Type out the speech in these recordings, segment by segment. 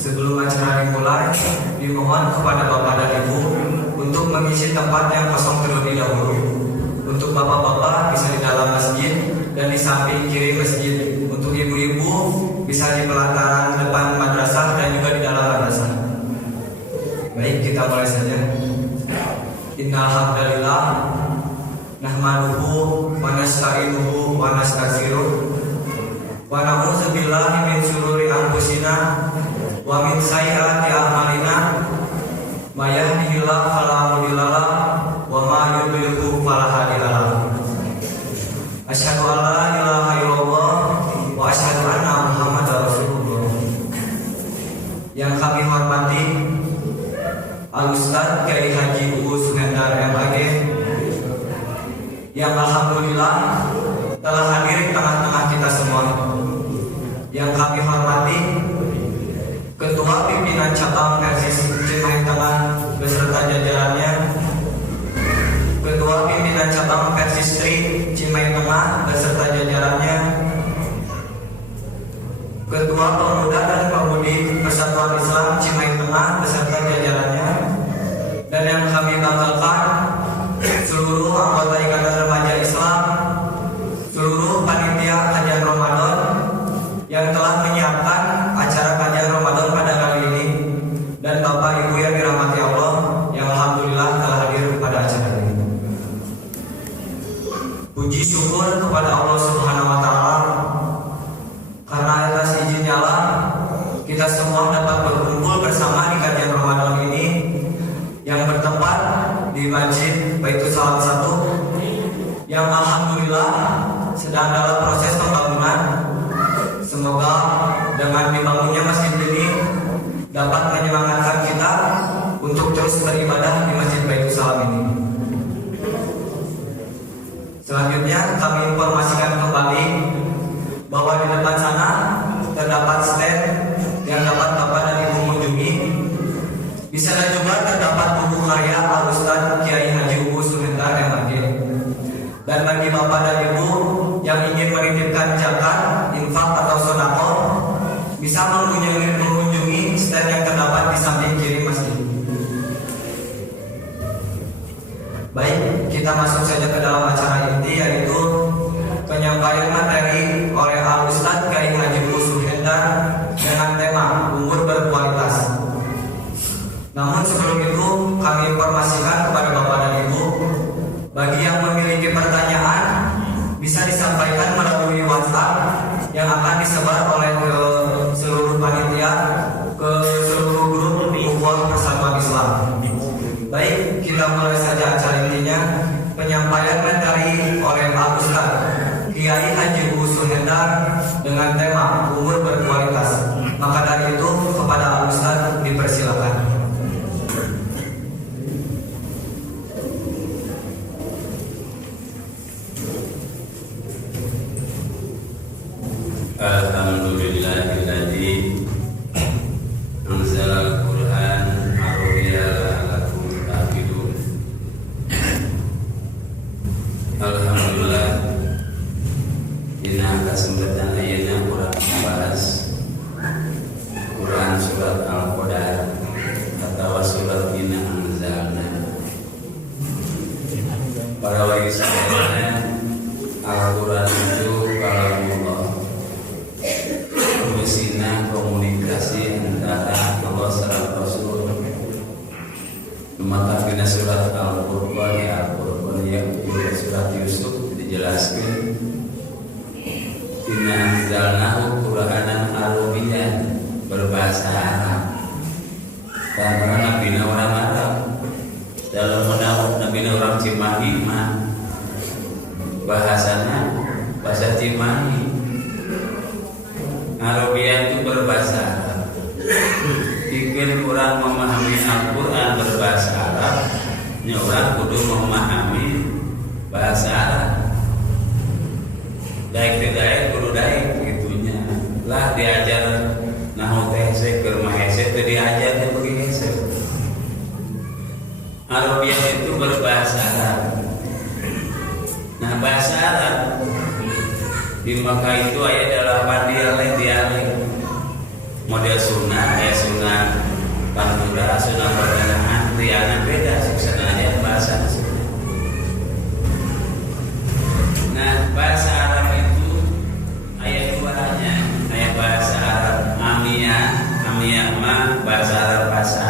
Sebelum acara dimulai, dimohon kepada Bapak dan Ibu untuk mengisi tempat yang kosong terlebih dahulu. Untuk bapak-bapak bisa di dalam masjid dan di samping kiri masjid. Untuk ibu-ibu bisa di pelataran depan madrasah dan juga di dalam madrasah. Baik, kita mulai saja. Innal hamdalillah nahmaduhu wa nasta'inuhu wa nastaghfiruh wa na'udzu billahi min syururi anfusina wa min sayyiati a'malina may yahdihillahu fala mudhillalah wa may yudlilhu fala hadiyalah. Asyhadu an la ilaha illallah wa asyhadu anna Muhammadar Rasulullah. Yang kami hormati Al-Ustaz Kiai Haji Uus Hendar MAG yang alhamdulillah telah hadir di tengah-tengah kita semua. Yang kami hormati Ketua Pimpinan Cabang Persis Cimahi Tengah beserta jajarannya, Ketua Pimpinan Cabang Persis Tri Cimahi Tengah beserta jajarannya, Ketua Pemuda dan Pemudi Persatuan Islam Cimahi Tengah beserta jajarannya, dan yang kami banggakan seluruh anggota Ikatan Remaja Islam, seluruh panitia kajian Ramadan yang telah menyiapkan acara kajian Ramadan pada kali ini, dan Bapak Ibu yang dirahmati Allah yang alhamdulillah telah hadir pada acara ini. Puji syukur kepada Allah Subhanahu wa taala karena atas izinnya lah kita semua dapat berkumpul bersama di kajian Ramadan ini yang bertempat di Masjid Baitul Salam 1 yang alhamdulillah sedang dalam proses pembangunan. Semoga dengan dibangunnya masjid ini dapat menyemangatkan kita untuk terus beribadah di Masjid Baitul Salam ini. Selanjutnya kami informasikan kembali bahwa di depan sana terdapat stand yang dapat Bapak dan Ibu mengunjungi. Di sana juga terdapat buku karya Al-Ustaz Kiai Haji Uus Hendar MAG. Dan bagi Bapak dan Ibu yang ingin menitipkan zakat, infak atau sedekah, bisa mengunjungi stand yang terdapat di samping kiri masjid. Baik, kita masuk saja ke dalam acara inti, yaitu penyampaian materi oleh Al-Ustaz Kiai Haji Uus Hendar dengan tema umur berkualitas. Namun sebelum itu kami informasikan kepada Bapak dan Ibu, bagi yang memiliki pertanyaan bisa disampaikan melalui WhatsApp yang akan disebar oleh seluruh panitia ke seluruh grup Ukhuwah Persatuan Islam. Baik, kita mulai saja acara intinya, penyampaian materi oleh Al-Ustaz Kiai Haji Uus Hendar dengan tema umur berkualitas. Maka dari itu kepada Al-Ustaz dipersilakan. Alhamdulillahilladzi anzalal Qur'an arabiyyan la'allakum ta'qilun. Alhamdulillah, dina kesempatan ayeuna urang membahas Quran surat Al-Qadar atau surat Inna Anzalna. Para warga sekalian, Al-Quran itu kalamullah, mesin komunikasi antara Allah dan Rasul. Maka bina surat Al-Qur'an yang surat Yusuf dijelaskan inna anzalnahu Qur'anan Arabiyyan, berbahasa Arab. Karena Nabi orang Arab, dalam Nabi orang Cimahi mah bahasanya bahasa Cimahi. Arabian itu berbahasa Arab. Bikin orang memahami Al-Quran berbahasa Arab, ini orang kudu memahami bahasa Arab. daek teh daek kudu daek gitunya lah diajar nahu teh hese keur mah hese teh diajar teh beuki hese. Arabiah itu berbahasa Arab. Nah bahasa Arab di Makkah itu ada 8 dialek model Sunda, Sunda Pantura, Sunda Pertengahan, Riana beda sebenarnya bahasa. Nah bahasa Arab itu ayat duanya, ayat bahasa Arab Amiyah mah bahasa Arab bahasa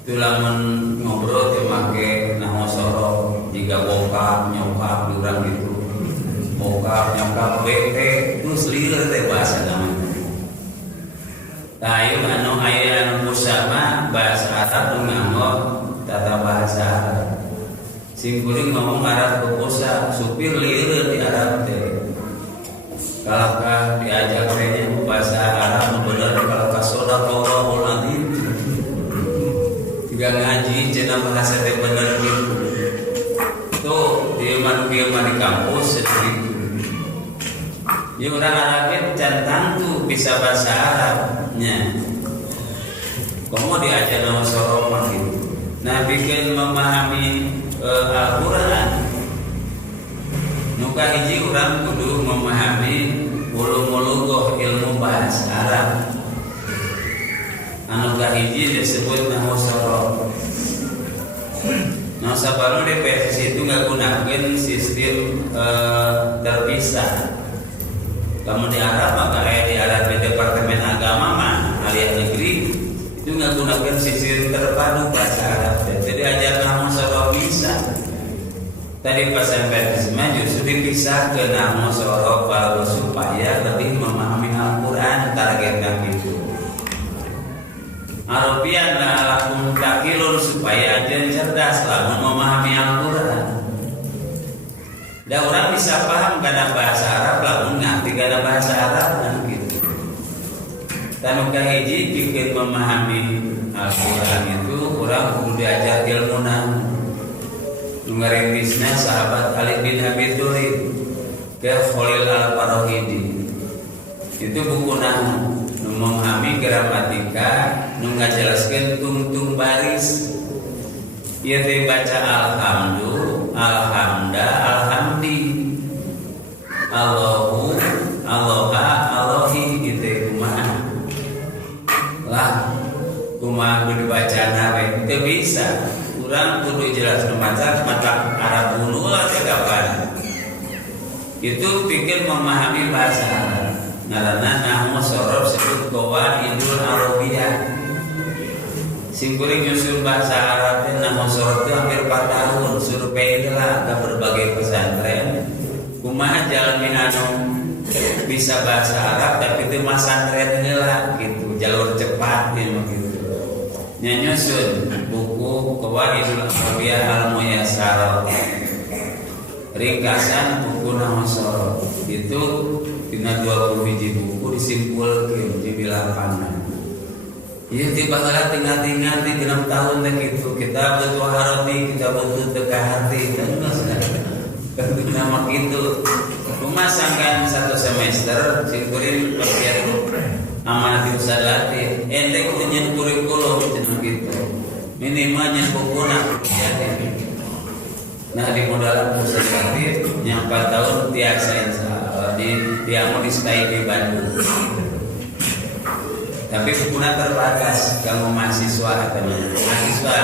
itu lamun ngobrol teh make naho sorok jika bokap nyokap urang gitu bokap nyokap bete terus lieur teh bahasa namanya. Ayo anu aya anu musama bahasa Arab nganggo tata bahasa Arab. Sing kuring ngomong Arab kuposa supir lieur di Arab teh. Kalahkah diajak teh bahasa Arab bener kalau ka sadaqallahul azim. Tiga ngaji cenah bahasa teh bener gitu. Tuh dia mah di kampus seperti ya orang Arabnya can tuh bisa bahasa Arabnya. Kamu diajar nama soroma gitu. Nah bikin memahami Al-Quran. Nuka hiji orang kudu memahami ulum-ulugoh ilmu bahasa Arab. Anu kahiji disebut nama soroma. Nah sabaru di PSS itu nggak gunakan sistem terpisah. Kamu di Arab maka kayak di Arab di Departemen Agama mah alias negeri itu nggak gunakan sistem terpadu bahasa Arab. Jadi ajar namun sorob bisa. Tadi pas sampai justru dipisah ke namun sorob kalau supaya lebih memahami Al-Quran targetnya itu. Arabian lakum takilun supaya ajar cerdas lamun memahami Al-Quran. Dan orang bisa paham karena bahasa Arab lamun ngerti karena bahasa Arab kan gitu. Dan udah hiji bikin memahami Al-Quran itu orang kudu diajar ilmu nahu. Ngerintisnya sahabat Ali bin Abi Thalib ke Khalil Al-Farahidi. Itu buku nahu memahami gramatika nu ngajelaskeun tungtung baris. Ieu teh baca alhamdu, alhamda, alhamdi. Allahu, Allaha, Allahi gitu kumaha. Lah kumaha kudu bacana we teu bisa. Urang kudu jelas maca Arab hulu teh kapan. Itu pikir memahami bahasa Arab. Ngaranna nahwu sorof sebut qawaidul Arabiyah. Sing kuring nyusun bahasa Arab teh nahwu sorof teh hampir 4 tahun survei lah ke berbagai pesantren. Kumaha jalmi anu bisa bahasa Arab tapi teu masantren heula gitu, jalur cepat gitu. Nya nyusun buku Qawaidul Arabiyah Al-Muyassarah. Ringkasan buku nahwu sorof itu dina 20 biji buku disimpulkeun di lapangan. Iya tiba-tiba tinggal di 6 tahun teh gitu. Kita butuh harati, kita butuh teka hati terus kan nama gitu. Memasangkan 1 semester sing kuring bagian amanat usaha latih. Ente kudu nyen kurikulum cenah gitu. Minimal nyen bukuna ya. Nah di modal usaha latih yang 4 tahun tiasa di anu di stay di Bandung. Tapi bukunya terbatas kamu mahasiswa katanya. Mahasiswa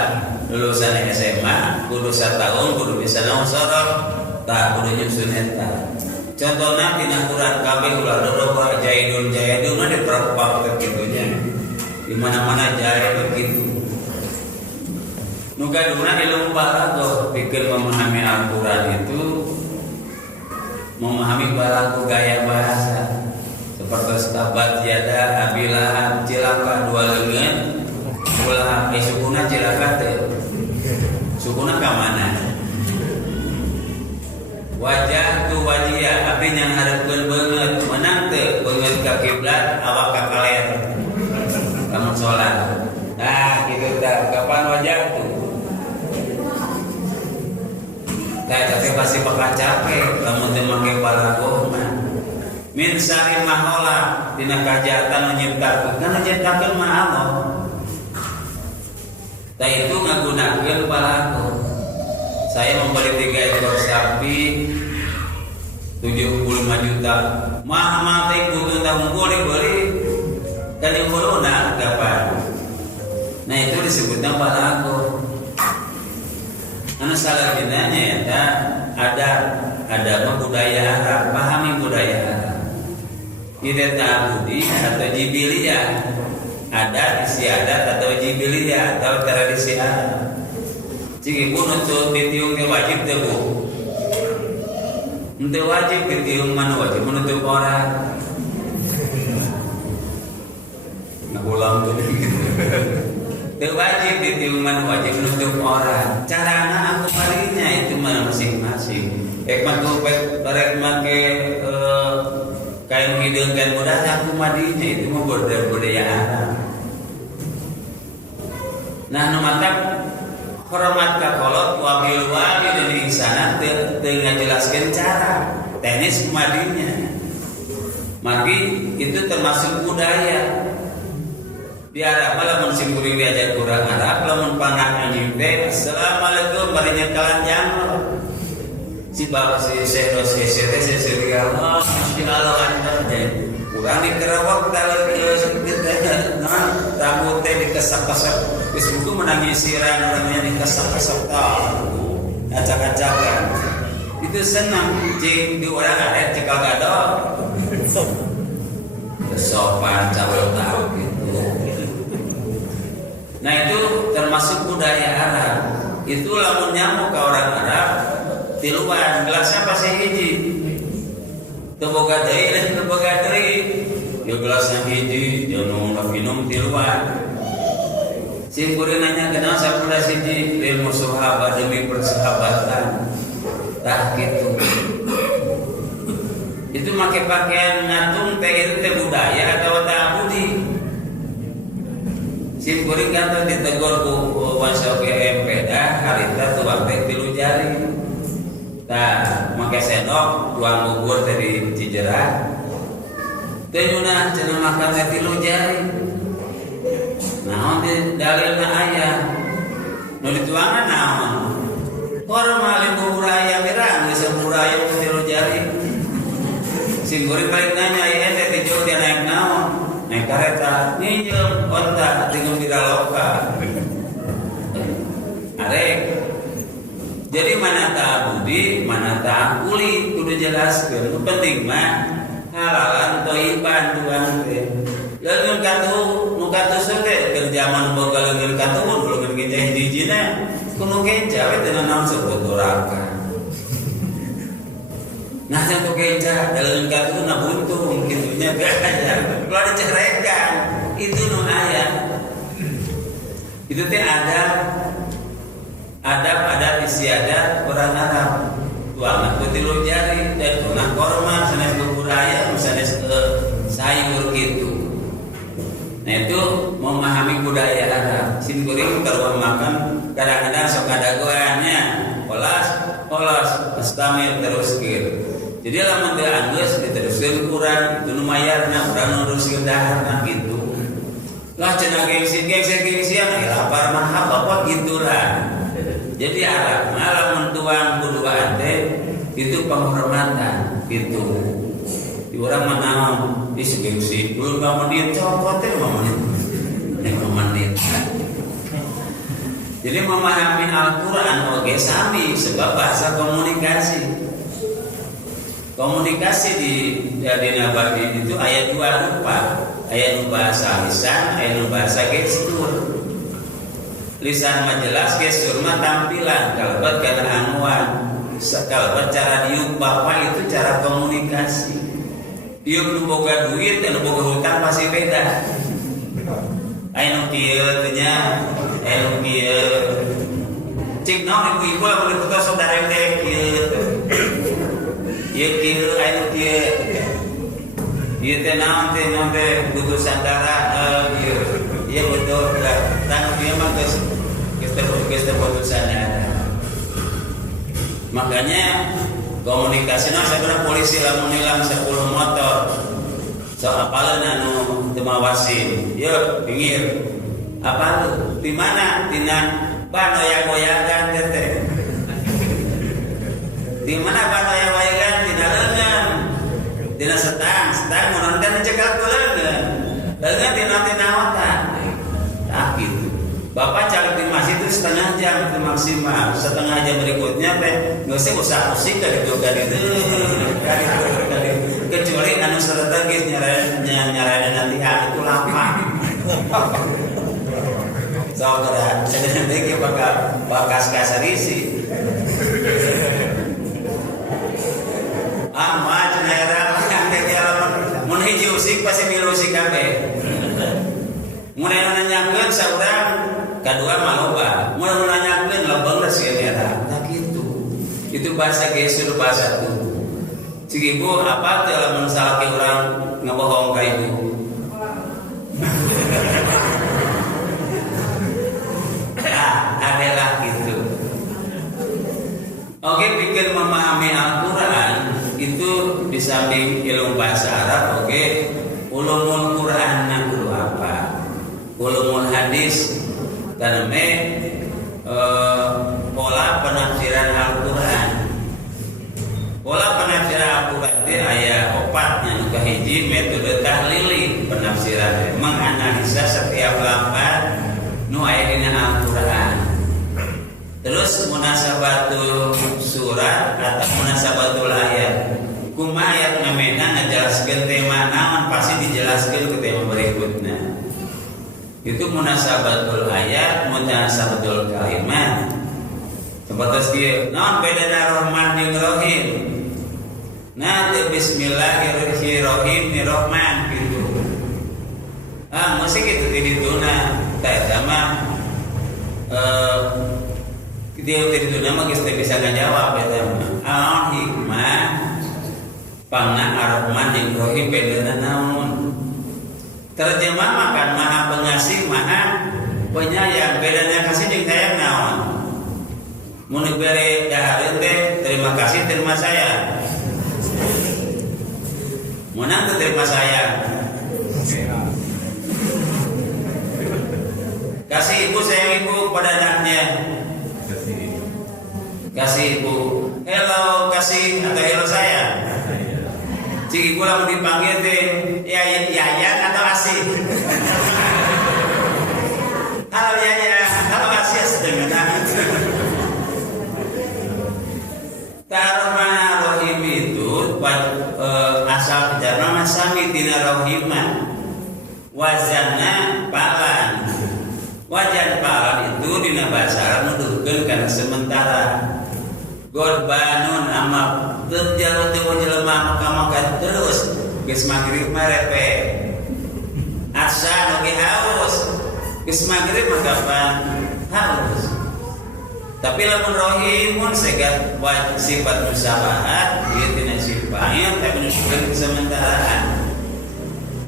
lulusan SMA kudu 1 tahun kudu bisa naon sorof tak kudu nyusun eta. Contohna dina Quran kabeh ulah doa jaidun mah diperpak kitunya. Di mana-mana jaid begitu. Nu kaduna ilmu balaghah pikir memahami Al-Quran itu memahami balaghah gaya bahasa. Seperti tabat yada abilah cilaka 2 leungeun ulah sukuna cilaka teh sukuna ka mana wajah tu wajia abdi yang hareupeun beungeut menang teu beungeut ka kiblat awak ka kaler lamun salat nah kitu tah kapan wajah tu tapi pasti bakal capek lamun teu make balagoh mah. Min sari mahola dina kajatan nyiptakeun, kan nyiptakeun mah Allah. Tah itu ngagunakeun balagoh. Saya membeli 3 ekor sapi 75 juta. Mah teh kudu tanggung beli kan yang uluna dapat. Nah itu disebutnya balagoh. Anu salahnya ya ada budaya Arab, pahami budaya Arab. Kita ta'budi atau jibiliyah, adat istiadat atau jibiliyah atau tradisi Arab. Jika pun untuk ditiung ke wajib teu bu. Untuk wajib ditiung mana wajib menutup orang. Nah ulang tuh teu wajib ditiung mana wajib menutup orang. Carana aku marinya itu masing-masing. Ekmat kupet barek make kain hidung kain mudah aku madinya itu mah budaya Arab. Nah nu mantap hormat ka kolot wabil wali dan ihsanat teu ngajelaskeun cara teknis madinya. Maki itu termasuk budaya. Di Arab lamun simkuring diajak kurang Arab lamun panah anjing teh assalamualaikum bari nyekalan jamur. Si bapak si sedos sesete seseri Allah masyaallah anda jadi urang dikerawak kalau nah rambut teh dikesak-kesak geus buku menangis siran orangnya dikesak-kesak tahu acak-acakan itu senang cing di orang ada cekal gadok sopan cawel tahu gitu. Nah itu termasuk budaya Arab. Itu lamun nyamuk ke orang Arab tiluan gelasnya pasti hiji teu boga deui ya gelasnya hiji jangan minum tiluan simkureun nanya kenal sakuda hiji ilmu sahabat demi persahabatan tah gitu. Itu make pakaian ngatung teh itu teh budaya atau ta'budi. Simkureun kan ditegur ku wasau GMP dah harita tuang teh tilu jari. Nah, make sendok tuang bubur dari Cijerah. Teu nyuna cenah makan teh tilu jari. Naon di dalilna aya. Nu dituangan naon? Hormalin bubur ayam mirang geus bubur ayam tilu jari. Simkureun balik nanya ieu teh dijeuh dia naik naon? Naik kareta, ninjeum onta dengan Wiraloka. Arek. Jadi mana ta'budi, mana ta'akuli kudu jelaskeun. Nu penting mah halalan thayyiban tuang teh. Leungeun katu nu katu teh keur zaman boga leungeun katu leungeun geja hiji-hijina kudu geja we teh naon seboturakan. Nah jangan keja dalam katu na buntung gitunya gaya kalau dicerekan itu nu aya itu teh adab istiadat orang Arab tuangan kutilu jari dan tunang korma sanes bubur ayam sanes sayur gitu. Nah itu memahami budaya Arab. Simkuring kalau makan kadang-kadang sok ada goannya polas mustamil terus gitu. Jadi lamun teu anggeus diteruskeun kurang itu nu mayarna urang nuruskeun daharna gitu. Lah cenah gengsi-gengsian lapar mah apa gitu lah. Jadi Arab mah lamun tuang kuduaan teh itu penghormatan gitu. Di urang mah naon gengsi belum 5 menit cokot teh 5 menit. Jadi memahami Al-Qur'an oge sami sebab bahasa komunikasi. Komunikasi di Nabawi itu ayat 2 rupa. Ayat nu bahasa lisan, ayat nu bahasa gestur. Lisan mah jelas, gestur mah tampilan, kalebet kana anuan. Kalebet cara diuk bapak itu cara komunikasi. Diuk nu boga duit dan nu boga hutang pasti beda. Aya nu kieu teh nya, aya nu kieu. Cik naon ibu-ibu lamun diputus saudara teh kieu. Ieu aya kieu. Ieu teh naon teh putusan darah ieu betul tang dia mah geus putusan darah. Makanya komunikasinya sebenarnya polisi lamun nilang 10 motor. So apalan anu teu mawasin. Yuk, pinggir. Apa lu? Di mana? Tina banoya-goyagan teteh. Di mana banoya-goyagan? Tina leungeun. Tina setang mun kan dicegal ku leungeun. Leungeun tina otak. Nah gitu. Bapak cari di masjid itu setengah jam itu maksimal. Setengah jam berikutnya teh nggak usah pusing dari itu. Kecuali anu strategis nyarain nanti itu lama. Saudara, sebenarnya bakas kasarisi. Amat cenah mun hiji usik pasti milu usik kabeh. Mun nanyakeun saurang kadua maloba. Mun nanyakeun lebeng resieun eta. Tah kitu. Itu bahasa gesur bahasa tubuh. Cik ibu apa teh lamun salaki urang ngabohong ka ibu? Adalah gitu. Oke, bikin memahami Al-Quran itu di samping ilmu bahasa Arab, oke, ulumul Quran kudu apa? Ulumul hadis dan pola penafsiran Al-Quran. Pola penafsiran Al-Quran itu aya 4 nya kahiji metode tahlili penafsiran, menganalisa setiap lafaz nu aya dina Al-Quran. Terus munasabatul surat atau munasabatul ayat. Kumaha ayat ngamena ngajelaskeun tema naon pasti dijelaskeun ke tema berikutna. Itu munasabatul ayat, munasabatul kalimat. Seperti kieu, naon bedana Rahman jeung Rahim? Nah, bismillahirrahmanirrahim ni Rahman gitu. Mesti gitu di dituna eta mah dia di dituna mah geus bisa ngajawab eta mah. Naon hikmah pangna Ar-Rahman jeung Rahim bedana naon? Terjemah makan maha pengasih, maha penyayang. Bedanya kasih jeung sayang naon? Mun bere dahareun teh terima kasih terima sayang. Munang terima sayang. Kasih ibu sayang ibu pada anaknya. Kasih ibu. Hello kasih atau hello sayang. Cik ibu lamun dipanggil teh yayan atau asih. Halo yayan, halo asih sedengana. Tarmana rohim itu asal kejarna masami tina rohimah. Wazanna palan. Wajan palan itu dina bahasa Arab nuduhkeun kana sementara. Gorbanun amal terjalur teu jelema maka terus geus magrib mah repe. Asa nu haus. Geus magrib mah kapan? Haus. Tapi lamun rohimun segat sifat musabahat ieu tina sifatnya tapi nuskeun sementaraan.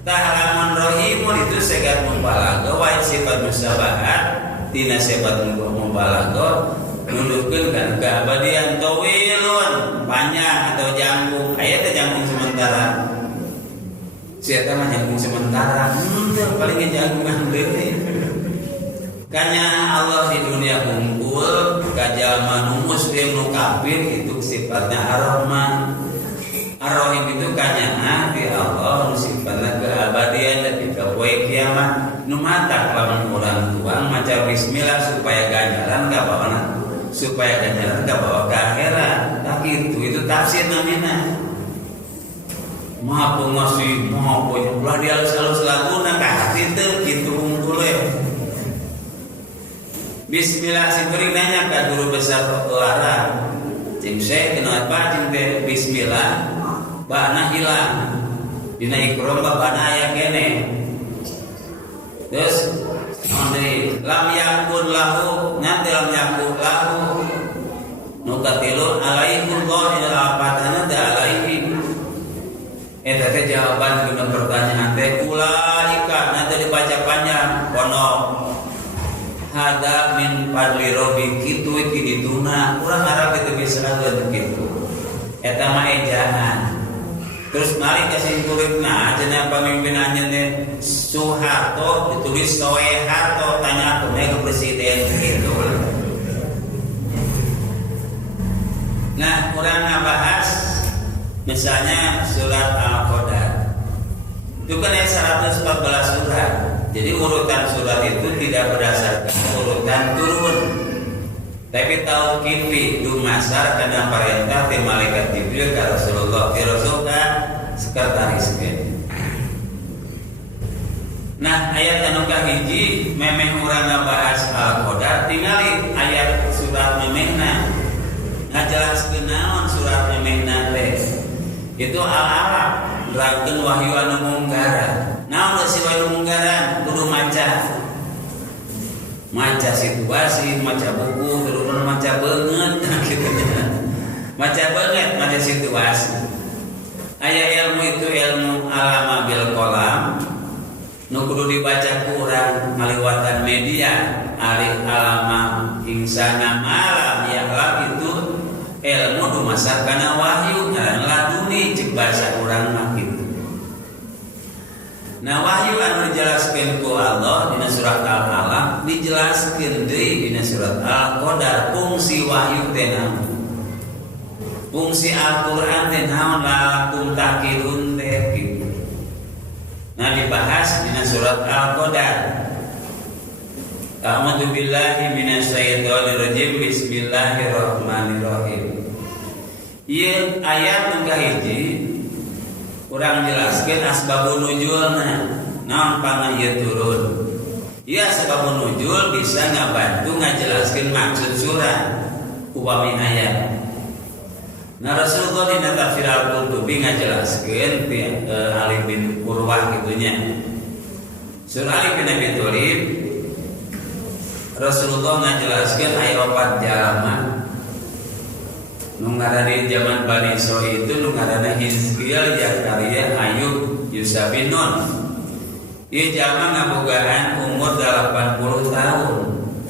Tah lamun rohimun itu segat mubalaghah wa sifat musabahat tina sifat mubalaghah nundukeun kana keabadian tawilun panjang atau jangkung. Aya teh jangkung sementara. Si eta mah jangkung sementara. Paling jangkungan deui. Kanya Allah di dunia kumpul kajalma nu muslim nu kafir itu sifatnya Ar-Rahman. Ar-Rahim itu kanya di Allah nu sifatna keabadian ketika poe kiamat nu matak lamun urang tuang maca bismillah supaya ganjaran ka bawana supaya ganjaran ka bawa ke akhirat. Tak itu tafsir namina. Maha pengasih, maha penyayang. Ulah dialus-alus laguna ka hati teu kitu unggul we. Bismillah sibeuring nanya ka guru besar Arab. Cing Syekh kenapa cing teh bismillah bana hilang. Dina ikram bana aya kene. Terus lam yakun lahu nanti lam yakun lahu nukatilu alaihul qadil afatana da alaihi. Eta teh jawaban guna pertanyaan teh ulaika nanti dibaca panjang pondok. Hada min min fadli rabbi kitu ti dituna urang Arab kitu bisa lageun kitu eta mah ejaan. Terus mari kasimpuleunna cenah pamimpinannya teh Soeharto ditulis Soeharto tanya ke presiden gitu. Nah, kurang ngebahas misalnya surat Al-Qadar. Itu kan ada 114 surat. Jadi urutan surat itu tidak berdasarkan urutan turun. Tapi tauqifi dumasar kana perintah ti malaikat Jibril ka Rasulullah ti Rasul ka sekretaris ge. Nah, ayat anu kahiji memeh urang ngabahas Al-Qadar tingali ayat surat memehna. Ngajelaskeun naon surat memehna teh. Itu Al-Alaq nerangkeun wahyu anu munggara. Naon si wahyu munggara kudu maca situasi, maca buku, terus maca banget gitu. Maca banget, maca situasi. Aya ilmu itu ilmu alama bil qalam. Nu kudu dibaca ku urang ngaliwatan media, alif alama insana malam ya'lam itu ilmu dumasar kana wahyu ngaran laduni cek bahasa urang mah kitu. Nah, wahyu anu dijelaskeun ku Allah dina surat Al-Alaq dijelaskeun deui dina surat Al-Qadar fungsi wahyu teh naon. Fungsi Al-Qur'an teh naon lalakum takilun teh kitu. Nah, dibahas dina surat Al-Qadar. A'udzu billahi minasyaitonir rajim. Bismillahirrahmanirrahim. Ieu ayat nu kahiji urang jelaskeun asbabun nuzulna. Naon pangaieu turun? Ieu asbabun nuzul bisa ngabantu ngajelaskeun maksud surat upami ayat. Nah, Rasulullah dina tafsir Al-Qurtubi ngajelaskeun Ali bin Urwah gitunya. Surah Ali bin Abi Thalib Rasulullah ngajelaskeun aya 4 jalma. Nu ngaranna di zaman Bani Israil itu nu ngaranna Hizqiyal, Zakaria, Ayub, Yusuf bin Nun. Ieu jalma ngabogaan umur 80 tahun,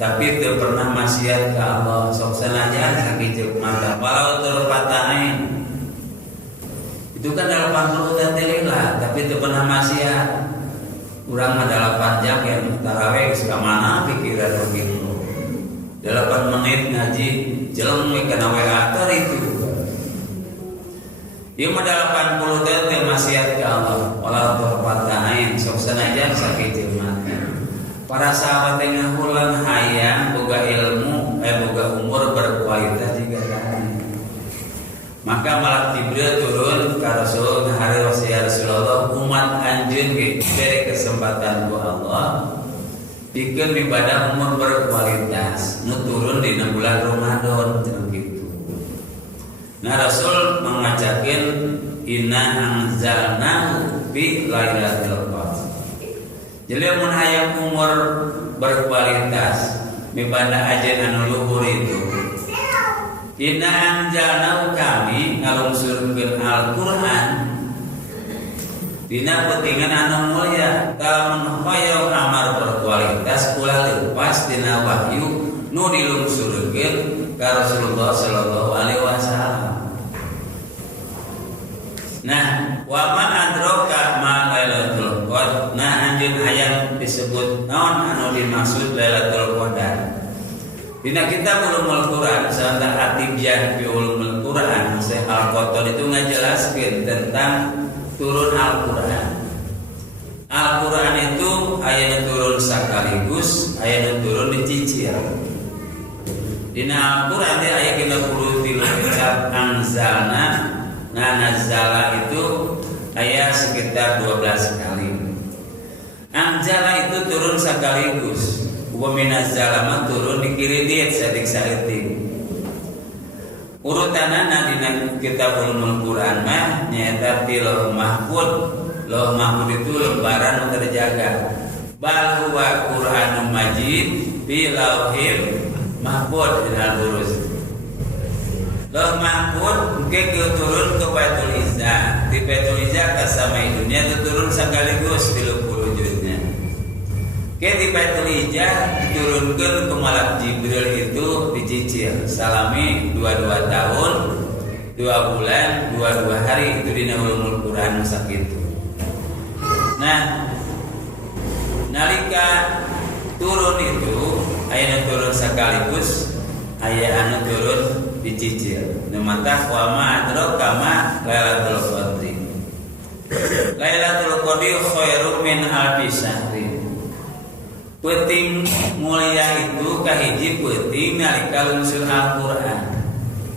tapi teu pernah maksiat ka Allah. Sok sanajan sakiceuk mata walau teu patahin. Itu kan 80 tahun lah, tapi teu pernah maksiat. Urang mah 8 jam yang tarawih geus ka mana pikiran begitu. 8 menit ngaji jeleng we kana WA itu. Ieu mah 80 tahun teh maksiat ka Allah. Walau teu patahin sok sanajan sakiceuk mata. Para sahabat teh ngahulang hayang boga ilmu, boga umur berkualitas juga kan. Maka malak Jibril turun ka Rasul ngahari ya Rasulullah umat anjeun ge bere kesempatan ku Allah pikeun ibadah umur berkualitas nu turun dina bulan Ramadan cenah kitu. Nah, Rasul mengajakeun inna anzalnahu fi lailatul qadar. Jadi mun hayang umur berkualitas ibadah ajeun anu luhur itu inna anzalnahu kami ngalungsurkeun Al-Qur'an dina pentingan anu mulya lamun hoyong amar berkualitas ulah leupas dina wahyu nu dilungsurkeun ka Rasulullah sallallahu alaihi wasallam. Nah, wa man adraka ma lailatul qadar. Nah, anjeun hayang disebut naon anu dimaksud lailatul qadar. Dina kitab Ulumul Quran sareng Atibyan fi Ulumul Quran Syekh Al-Qattan itu ngajelaskeun tentang turun Al-Qur'an. Al-Qur'an itu aya nu turun sakaligus, aya nu turun dicicil. Dina Al-Qur'an teh aya 33 kitab anzalna. Nah, nazala itu aya sekitar 12 kali. Anzala itu turun sekaligus. Wa minazzalama turun dikiridit sadik-salitik. Urutanana dina kitab Ulumul Quran mah nyaeta ti Lauh Mahfuz. Lauh Mahfuz itu lembaran nu terjaga. Bal huwa Qur'anun Majid fi Lauhil Mahfuz dina lurus. Lauh Mahfuz engke turun ke Baitul Izzah. Di Baitul Izzah ka samai dunia itu turun sekaligus 30 juznya. Di Baitul Ijah diturunkan ke malak Jibril itu dicicil salami 22 tahun 2 bulan 22 hari itu dina ulumul Quran sakitu. Nah, nalika turun itu aya turun sekaligus aya anu turun dicicil. Numantah wa ma adraka ma Lailatul Qadri. Lailatul Qadri khairum min alfi syahrin. Penting mulia itu kahiji penting nalika lungsul Al-Qur'an.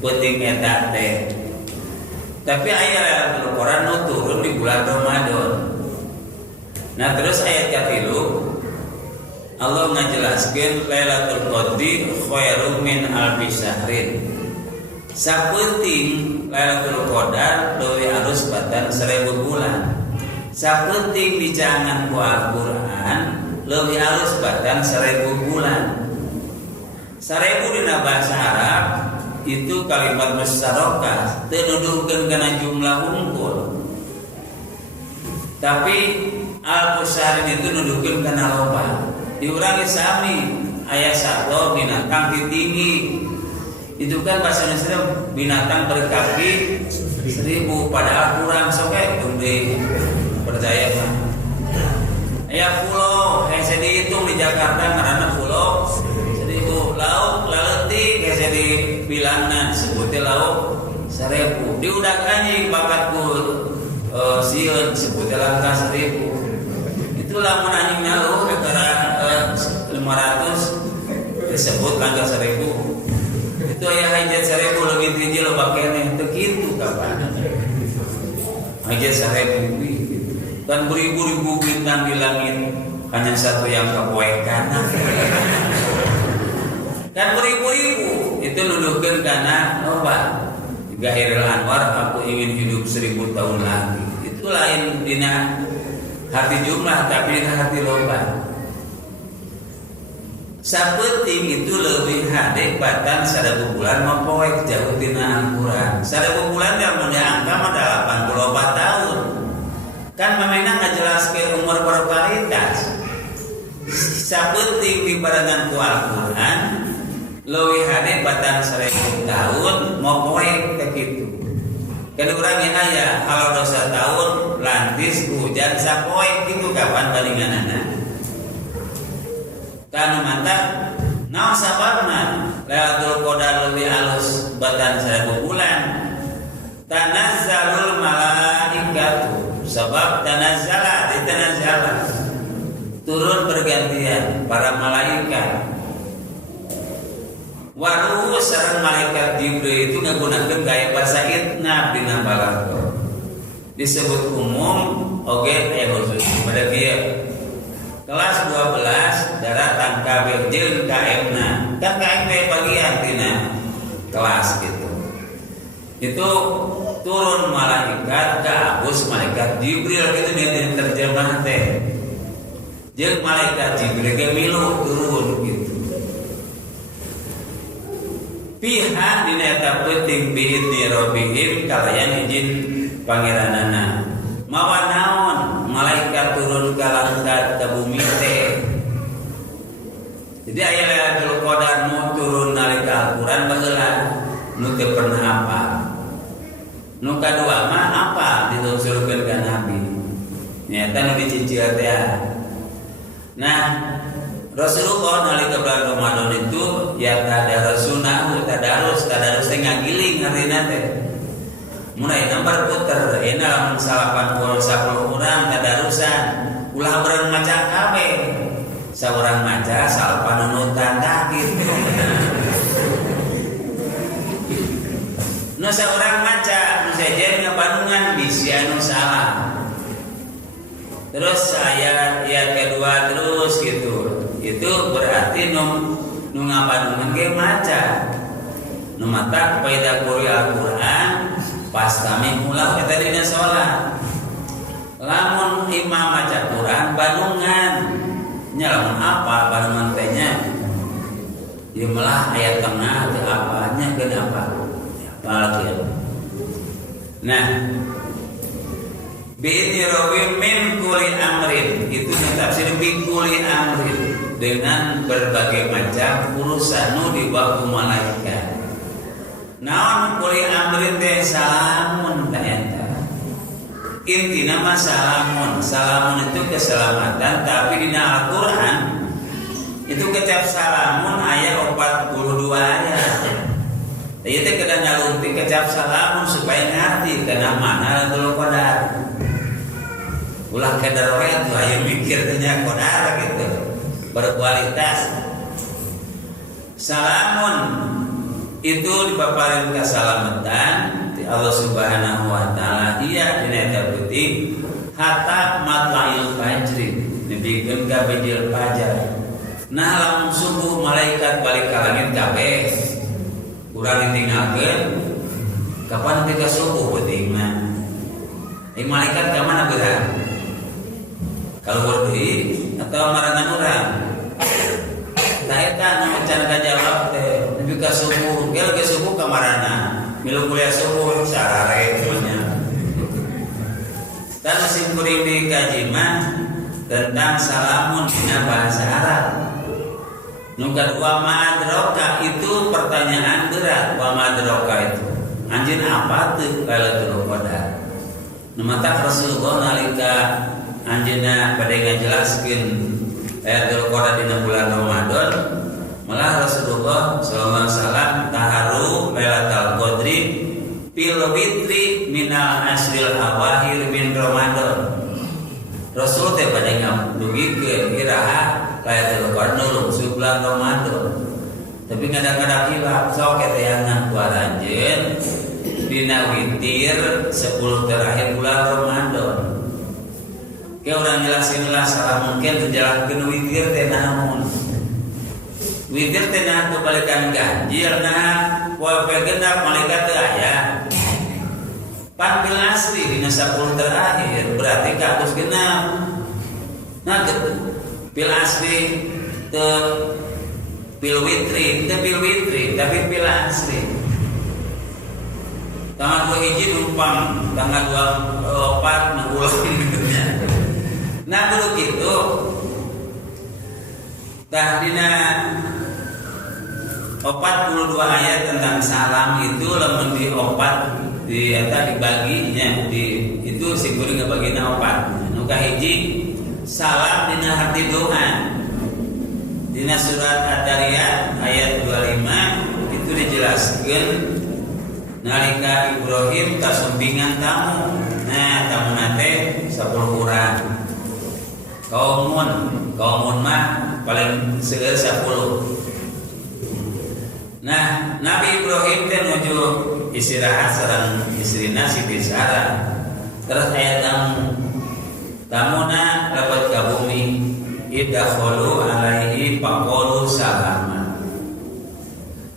Penting eta teh. Tapi aya Al-Qur'an nu turun di bulan Ramadan. Nah, terus ayat katilu Allah ngajelaskeun Lailatul Qadri khairum min alfi syahrin. Sapenting Lailatul Qadar leuwih alus batan 1000 bulan. Sapenting dijangan ku Al-Qur'an leuwih alus batan 1000 bulan. 1000 dina bahasa Arab itu kalimat musyarakah teu nuduhkeun kana jumlah unggul. Tapi Al-Qur'an itu nuduhkeun kana loba. Diurangi sami aya sato binatang tinggi. Itu kan bahasa Indonesia binatang berkaki 1000 padahal kurang sok di percaya mah. Aya pulau hese dihitung di Jakarta ngaranna pulau 1000, lauk laleutik hese dibilangna sebutnya lauk 1000. Diudakannya bakatku sieun sebutnya langkah 1000. Itu lamun anjing nyaluh antara 500 disebut langkah 1000. Itu aya hajat 1000 lebih tinggi loba keneh teu kitu kapan. Hajat 1000 gitu. Dan beribu-ribu bintang di langit hanya satu yang kepoekan. Dan beribu-ribu itu nuduhkeun kana loba. Gairil Anwar aku ingin hidup 1000 tahun lagi. Itu lain dina hati jumlah tapi dina hati loba. Sapenting itu lebih hade batan 1000 bulan mempoek jauh dina Al-Qur'an. 1000 bulan yang diangka mah 84 tahun. Kan memena ngajelaskeun umur berparitas. Sapenting dibarengan ku Al-Qur'an leuwih hade batan 1000 tahun mempoek teh kitu. Kada urang aya kalau dosa tahun lantis hujan sapoe kitu kapan balinganana. Kanu mantap naon sababna Lailatul Qadar leuwih alus batan 1000 bulan. Tanazzalul malaikatu sebab tanazzala turun bergantian para malaikat. Waruh sareng malaikat Jibril itu ngagunakeun gaya bahasa itnab dina balaghah. Disebut umum oge aya khusus pada kieu. Kelas 12 daratan kabeh jeung KM-na. Kan KM bagian tina kelas gitu. Itu turun malaikat ka abus malaikat Jibril gitu nih terjemah teh. Jeung malaikat Jibril ge milu turun gitu. Pihak dina eta penting biidni rabbihim kalayan izin pangeranana. Mawa naon malaikat turun ka langit ka bumi teh. Jadi aya Lailatul Qadar nu turun nalika Al-Qur'an baheula nu teu pernah apa. Nu kadua mah apa ditunjukkeun ka Nabi. Nyata nu dicicil teh. Nah, Rasulullah nalika bulan Ramadan itu ya tadarusuna tadarus teh ngagiling harina teh. Mulai nomor puter enak 80 orang tadarusan ulah bareng maca kabeh. Saurang maca salpan nunutan gitu. Nu saurang maca nu sejen ngabandungan bisi anu salah. Terus ayat kedua terus gitu. Itu berarti nu ngabandungan ge maca. Nu mata paida qori Al-Qur'an pas kami ulah kita dina sholat. Lamun imam maca Quran bandungan nyalamun apa bandungan tehnya dia malah ayat tengah atau apanya kenapa apa lagi. Nah Bi'idni rabbihim min kulli amrin, itu tafsir bi kulli amrin, dengan berbagai macam urusan nu dibawa ku malaikat. Naon kulli amrin teh salamun eta. Intina mah salamun. Salamun itu keselamatan, tapi dina Al-Qur'an itu kecap salamun aya 42 ayat. Ieu teh kada nyalunti kecap salamun supaya ngarti kana mana Lailatul Qadar. Ulah kadar we atuh aya mikir teh nya qadar gitu. Berkualitas. Salamun itu dipaparin keselamatan di Allah Subhanahu wa taala iya dina eta putih hatta matla'il fajri dibikeun ka bidil fajar. Nah lamun subuh malaikat balik ka langit kabeh. Urang ditinggalkeun kapan teh subuh peuting mah. Malaikat ka mana beurang? Kalau berdiri atau marangan urang. Tah eta nu can kajawab teh nepi ka subuh, gel ge subuh ka marana. Milu kuliah subuh sarare semuanya. Dan musim kuring dikaji mah tentang salamun dina bahasa Arab. Nu kadua ma'adroka itu pertanyaan berat. Wa ma'adroka itu anjeun apa teu Lailatul Qadar? Nu mata Rasulullah nalika anjeunna bade ngajelaskeun Lailatul Qadar dina bulan Ramadan, malah Rasulullah sallallahu alaihi wasallam taharu Lailatul Qadri fil witri minal asril awahir min Ramadan. Rasul teh bade ngadugikeun iraha Lailatul Qadar bulan Ramadan. Tapi kadang-kadang hilap sok keteangan ku aranjeun dina witir 10 terakhir bulan Ramadan. Ke urang jelasin lah salah mungkin dijalankeun witir teh naon. Witir teh nah kebalikan ganjil nah poe genap malaikat teu aya. Pan bil asri dina 10 terakhir berarti ka geus genap. Nah bil asri teu bil witri, teu bil witri tapi bil asri. Tanggal 2 hiji numpang, tanggal 24 na ulang dunia. Nah dulu gitu. Tah dina 42 ayat tentang salam itu lamun di opat di eta dibaginya di itu si kuring ngabagina opat. Nu kahiji salam dina hati doa. Dina surat Ad-Dariyat ayat 25 itu dijelaskeun nalika Ibrahim kasumpingan tamu. Nah, tamu nate 10 urang. Kaumun mah paling seueur 10. Nah, Nabi Ibrahim teh nuju istirahat sareng istrina Siti Sarah. Terus aya tamuna lebat ka bumi idkhulu alaihi faqulu salama.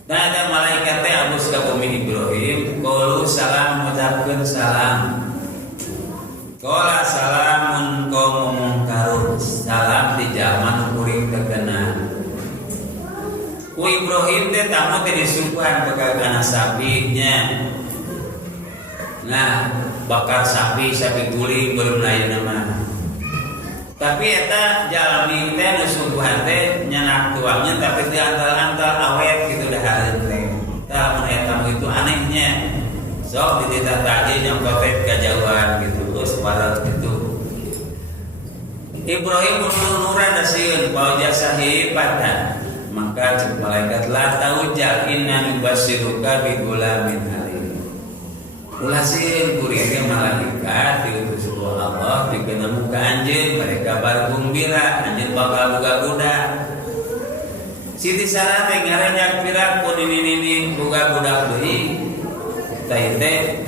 Dan ada malaikat teh abus ka bumi Ibrahim qalu salam ngucapkeun salam. Qala salamun qaumum munkarun. Salam di zaman kuring terkenal. Ku Ibrahim teh tamu teh disuguhan pegagana sapinya. Nah, bakar sapi guling belum lain nama. Tapi eta jalmi teh nu suguhan teh nyanak tuangnya tapi di antal-antal awet gitu dah hareun teh. Tah mun eta itu anehnya. Sok ditata yang kotek kejauhan gitu terus parah gitu. Ibrahim nuran dasieun bau jasa hipatan. Maka cek malaikat la taujal inna nubasyiruka bi gulamin halim. Ulah sieun kuring malaikat diutus ku Allah dikeuna muka anjeun mereka bargumbira anjeun bakal boga budak. Siti Sarah teh ngaranyak pira kun ini boga budak deui. Tah teh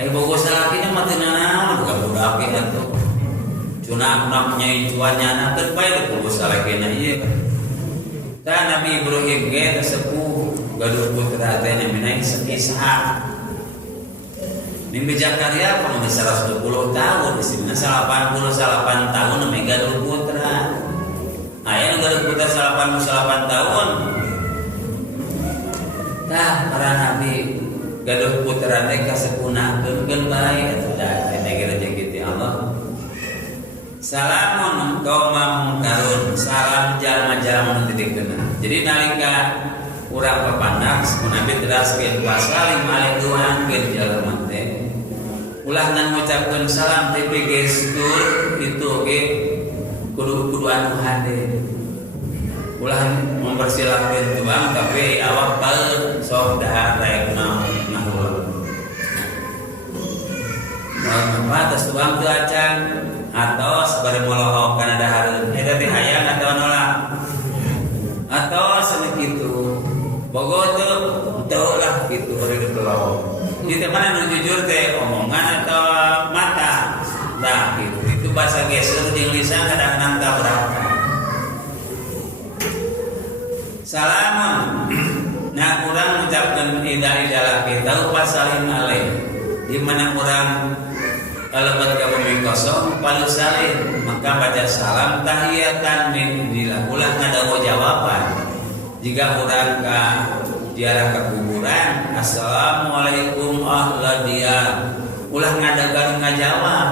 ai boga salakina mah teu naon boga budak kitu. Cuna nyai cuannya teu bae di boga salakina ieu. Tah Nabi Ibrahim ge sepuh gaduh putra teh namina Ishaq. Nabi Zakaria pun 120 tahun, istrinya 88 tahun namanya gaduh putra. Aya gaduh putra 88 tahun. Tah para nabi gaduh putra teh kasepunahkeun bae atuh da eta ge rezeki ti Salamun qaumam mungkarun, salam jalma-jalma nu titikeun. Jadi nalika urang papandak Nabi teraskeun pasalim alih duangkeun jalma teh. Ulah nan ngucapkeun salam teh gestur itu oge kudu anu hade. Ulah mempersilahkeun tuang tapi awak bae sok dahar rek nahulang. Apa atas tuang teu acan atos bari molohok kana dahareun eta teh hayang atau nolak atau senek kitu bogo teu lah kitu bari ditolong di mana nu jujur teh omongan atau mata nah gitu itu bahasa geser jeung lisan kadang-kadang tabrakan salamun nah urang ngucapkeun idah kita pasalin alaih di mana urang kalabat ka bumi kosong palu salin maka baca salam tahiyatan lillah ulah ngadawo jawaban jika urang ka ziarah ka kuburan assalamualaikum ahla diyar ulah ngadagan ngajawab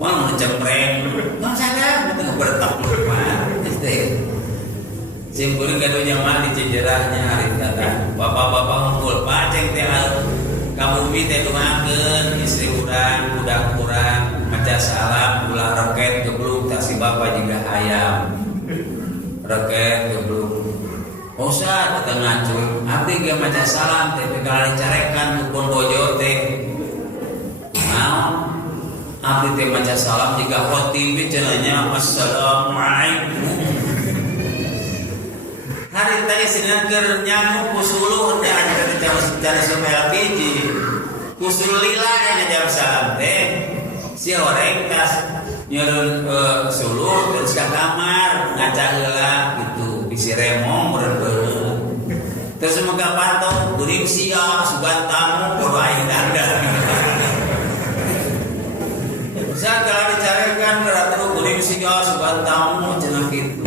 wah cempreng tong sadar teu bertemu teh simpulin kadonya mah di cejerahnya hari tata bapak-bapak ngumpul paceng teh kamu teh dumakeun istri urang budak urang maca salam ulah roket gebluk tak si bapak juga ayam roket gebluk usah teu ngacung abdi ge maca salam teh kalau dicarekan pun bojo teh naon abdi teh maca salam jika khotib cenanya assalamualaikum hari tadi sedang keur nyamuk kusuluh teh ada cara supaya biji kusul lila yang ngajak salam teh si orang tas nyurun suluh terus ke kamar ngaca heula gitu bisi remong beureuh terus muga pantong geuning sia sugan tamu kudu aya danda sakala dicarekan ratu geuning sia sugan tamu cenah kitu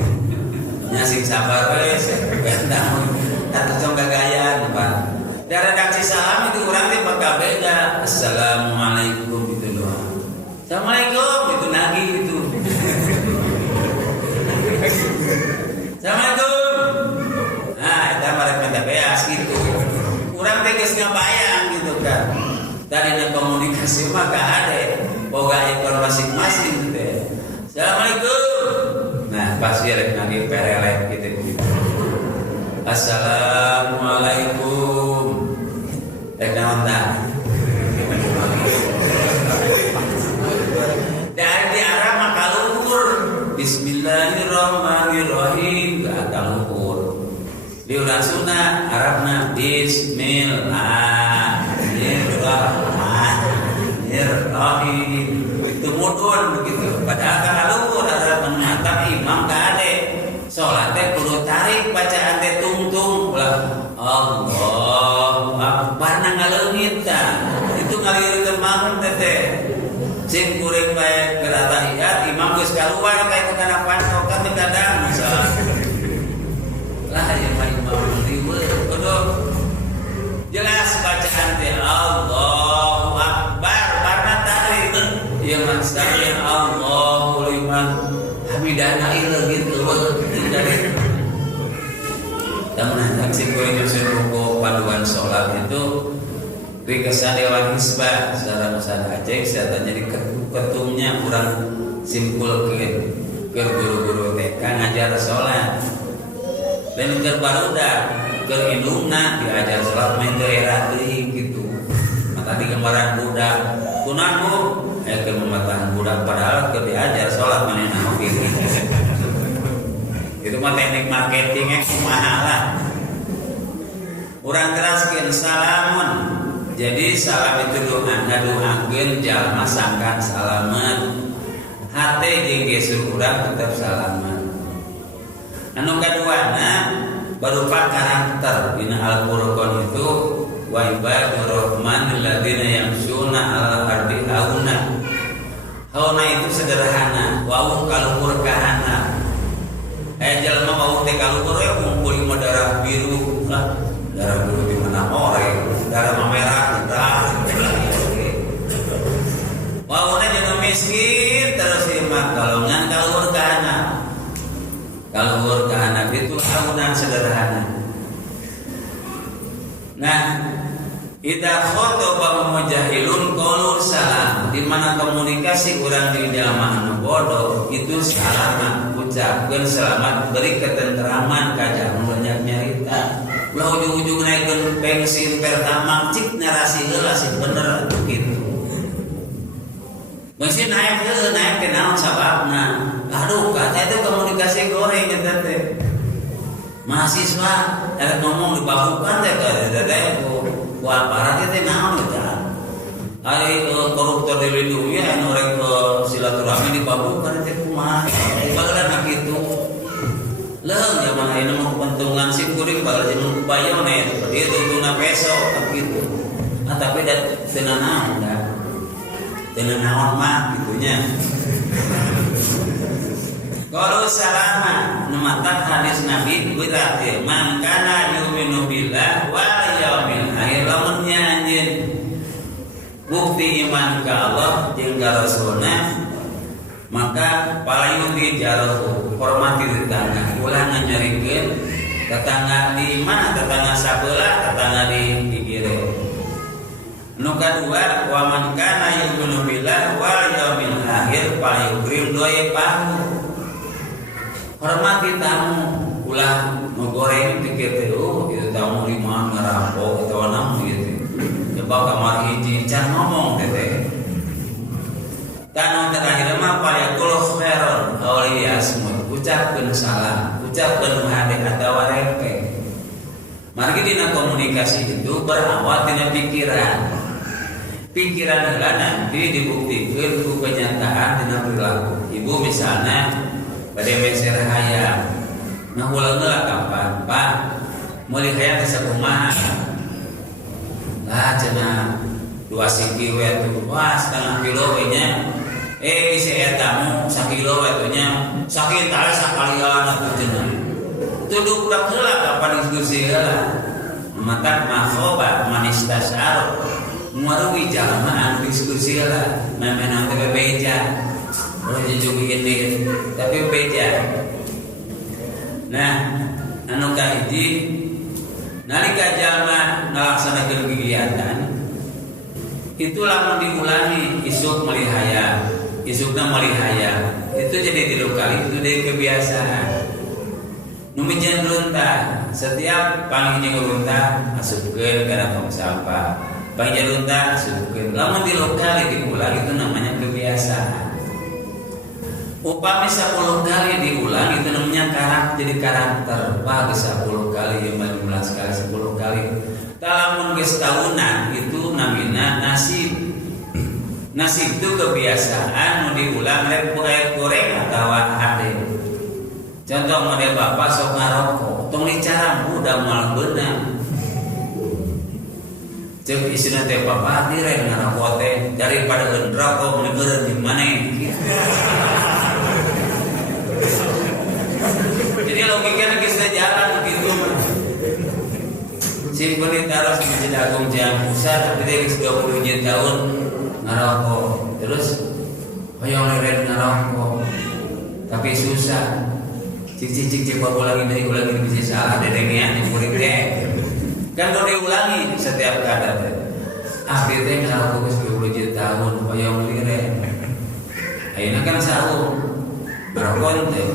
nya sing sabar we sugan tamu atuh tong gagayan Pak da redaksi salam itu urang teh bakal beda assalamualaikum gitu doang assalamualaikum itu nagi gitu assalamualaikum nah eta mah rek beas gitu urang teh geus ngabayang gitu kan dari komunikasi mah ka ade boga ekor masing-masing teh assalamualaikum nah pasti rek nagi perelek gitu assalamualaikum naon tah dari di Arab maka luhur bismillahirrahmanirrahim ka luhur di urang Sunda Arabna bismillahirrahmanirrahim itu mudun begitu padahal ka luhur Arab mengatakan imam ka ade salat teh kudu tarik bacaan teh tungtung ulah Allahu Akbar ngaleungit itu ngalieureun mangun teh sing kuring bae keur tahiyat imam geus kaluar kae kana pantokan teu kadang misal lah ya imam riweuh kudu jelas bacaan teh Allahu Akbar barna tarik ieu mah sami Allahu liman hamidana ieu gitu dari teman sing kuring nyusun buku panduan sholat itu rikesan Dewan Hizbah secara bahasa Aceh saya jadi ketumnya kurang simpulkeun ke guru-guru TK ngajar sholat dan ke barudak ke indungna diajar sholat main daerah teuing gitu maka di gambaran budak kunaon Bu ke mematahan budak padahal ke diajar sholat manehna oge itu mah teknik marketingnya kumaha lah urang teraskeun salamun jadi salam itu doa ngaduhakeun jalma sangkan salamet hate jeung gesur urang tetep salamet anu kaduana berupa karakter dina Al-Qur'an itu wa ibadur rahmanil ladzina yamshuna 'alal ardi hauna hauna itu sederhana wa kaluhur kahana jalma mau teh kaluhur we kumpul darah biru lah darah biru di mana orek darah merah darah wauna jeung miskin sederhana. Nah, idza khataba mujahilun qalu salam, di mana komunikasi urang di jalma anu bodoh itu salam, ucapkeun selamat, beri ketenteraman ka jalma banyak nyarita. Ulah ujung-ujung naikeun bensin pertama cik narasi heula sih bener gitu. Bensin naik heula naik ke naon sababna? Aduh, kata itu komunikasi goreng eta teh. Mahasiswa ada ngomong dibakukan teh teh ku aparat teh naon eta. Ari koruptor dilindungi anu rek silaturahmi dibakukan teh kumaha. Bageuna kitu. Leung zaman ayeuna mah pentungan sim kuring bageuna jeung bayone teh dieu tuntuna peso kitu. Tapi da teu naon da. Teu naon mah gitunya. Qalu salama namatak hadis Nabi berarti man kana yu'minu billah wal yaumil akhir lamun anjeun bukti iman ka Allah jeung ka Rasulna maka palayuti jarahu hormati tetangga ulah nganyarikeun tetangga di mana tetangga sabelah tetangga di gigire. Nu kadua wa man kana yu'minu billah wal yaumil akhir palayukrim doepahu hormati tamu, ulah ngegoreng pikir teh itu tamu limaan ngarampok atau namun gitu. Coba kamar hiji can ngomong teh. Tanu terakhir mah payakul khairon awliyasmut ucapkeun salam, ucapkeun hade atawa repe. Margi dina komunikasi itu berawal tina pikiran. Pikiran heula nanti dibuktikan ku kenyataan dina perilaku. Ibu misalnya pada meser hayam, nah ulang lah kapan, Pak? Mulai hayam bisa kumaha, lah cina 2 siki wetu, wah setengah kilo nya, si etamu 1 kilo wetunya, sakit tali sakalian atau cina, tuduk dak heula kapan diskusi heula, mata makhoba manistasar, muaruwi jalma anu diskusi heula, memenang teh beja. Oh jujur ini tapi beda. Nah, anu kahiji nalika jalma ngalaksanakeun kegiatan itu lamun diulangi isuk melihaya, isukna melihaya. Itu jadi 3 kali itu dari kebiasaan. Nu mijan runtah, setiap panggih runtah asupkeun kana tong sampah. Panggih runtah asupkeun. Lamun 3 kali diulang itu namanya kebiasaan. Upami 10 kali diulang itu namanya jadi karakter. Wah, 10 kali ya 15 kali 10 kali. Talamun geus tahunan itu namina nasib. Nasib itu kebiasaan nu diulang rek goreng atau hade. Contoh model bapak sok ngarokok, tong dicara udah moal beunang. Cek isina teh bapak direk ngarokok teh daripada eun rokok mending eureun di maneh. Jadi logikanya kita jalan begitu. Simpen ditaruh di Masjid Agung Ciampusat, tapi dia 27 tahun ngerokok. Terus hoyong leren ngerokok, tapi susah. Cik bawa lagi dari ulangi bisa salah dedengnya yang murid deh. Kan kalau diulangi setiap kata akhirnya ngerokok 27 tahun hoyong leren. Akhirnya kan sahur berokok teh.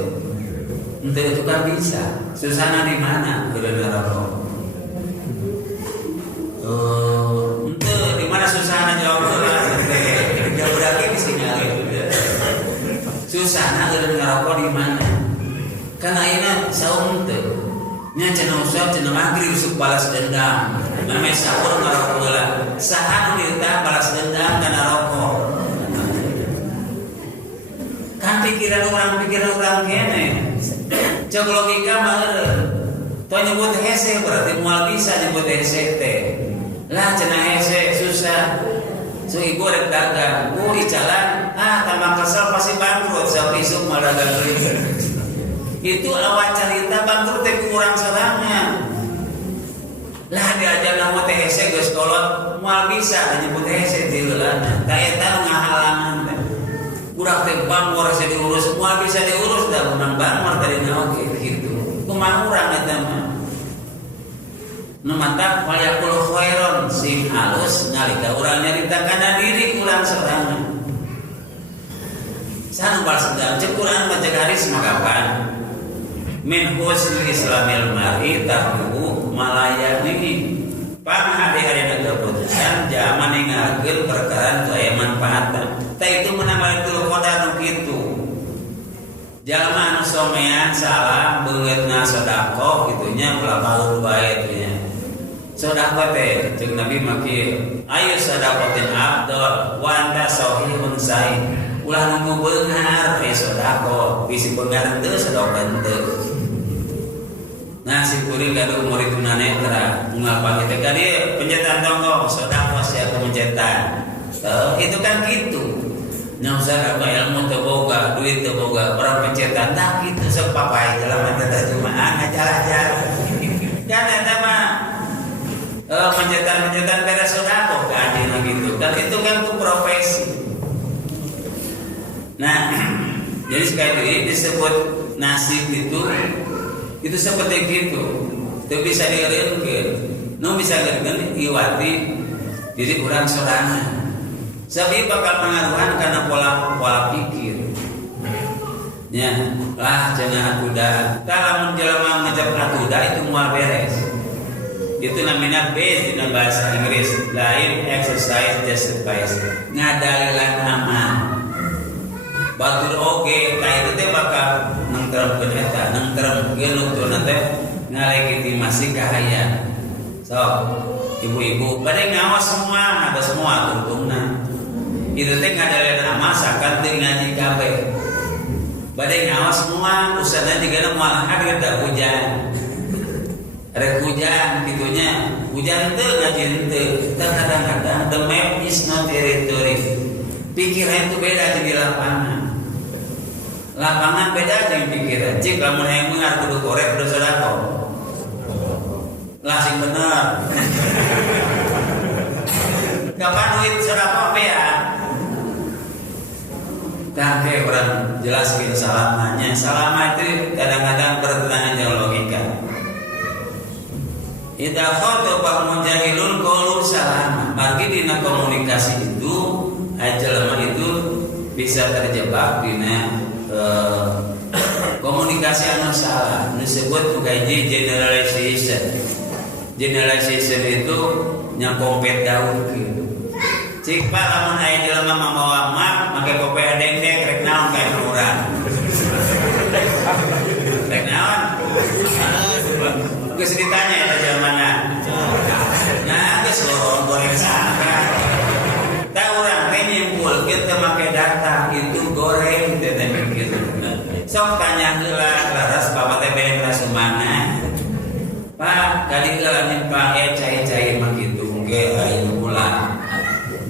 Untuk itu kan bisa. Susana di mana? Udah ngerokok. Untuk di mana susana jawab lah. Dia berarti di sini susana udah ngerokok di mana? Kan akhirnya saum teh. Nya cenah usap cenah maghrib usuk balas dendam. Namanya sahur ngerokok lah. Sahan kita balas dendam karena rokok. Kan pikiran orang kene. Cok logika mah to nyebut hese berarti moal bisa nyebut hese teh. Lah cenah hese susah. So ibu rek dagang, jalan, tambah kesel pasti bangkrut sampai isuk malah dagang. Itu awal cerita bangkrut teh kurang sorangan. Lah diajar nama teh hese geus kolot moal bisa nyebut hese di leulana. Ta eta ngahalangan teh. Urang teh bangor bisa diurus, moal bisa diurus dah menang bangor tadi naon gitu. Kumaha urang eta mah. nu mata wayakul khairon sing halus nalika urang nyarita kana diri urang sorangan. Sanu balas sedang cek urang baca hadis makapan min husnil islamil mar'i tarku malayani panghari-hari keputusan jaman ningalkeun perkara aya manfaatan. Tah itu menangaleun qadar nu kitu. Jalma anu somean salam beungeutna sedekah kitunya ulah baur bae nya. Sedekah teh jeung Nabi maki ayo sedekatin afdal wa anta sahihun sahih. Ulah nunggu beunghar aya sedekah, bisi beunghar teu sedekah teu. Nah si kuring kadu umur itu nanetra ngapa kita kadi pencetan tonggo sedekah sia pencetan. Itu kan gitu. Nyausan apa ilmu terboga, duit terboga, orang pencetan tak gitu sepapai dalam mata terjemahan ngajar-ajar. Kan ada mah pencetan beres sedekah kan gitu. Dan itu kan tuh profesi. Nah, jadi sekali lagi disebut nasib itu seperti gitu. Itu bisa direunkeun. Nu bisa direunkeun iwati diri urang sorangan. Sabi bakal pengaruhan karena pola pikir. Ya, lah jangan akuda. Kalau menjelma ngajak akuda itu moal beres. Itu namanya base di bahasa Inggris. Lain exercise justifies. Ngadalilan aman. Batur oge, tah itu teh bakal nangteremkeun eta, nangteremkeun nuturna teh ngalegitimasi kahayang. So, ibu-ibu bade ngawas semua, ada semua tuntungna. Itu teh ngadaleun amal sakan teu ngaji kabeh. Bade ngawas semua, usahana digana moal hadir da hujan. Ada hujan gitunya, hujan teu ngaji teu. Kadang-kadang the map is not territory. Pikiran itu beda di lapangan. Lapangan beda jeung pikiran. Cik lamun hayang mengar kudu korek kudu sedekah. Lah sing bener. Kapan duit sedekah bea? Tah ke orang jelaskeun salamanya. Salama itu kadang-kadang bertentangan dengan logika. Idza khataba mujahilun qaulu salama. Margi dina komunikasi itu ajalma itu bisa terjebak dina komunikasi anu salah. Disebut gaji generalization. Generalization itu nyakompet daunkeun. Cik Pak lamun aya jelema mamawa mak make kope dendeng rek naon kae urang. Rek naon? Geus ditanya eta jelemana. Nah, geus loron goreng sangka. Tah urang teh nyimpulkeun teu make data itu goreng teh teh mikir. Sok tanya heula laras bapak teh beeng rasumana. Pak, kali heula Pak cai-cai mah kitu engke aya ulah.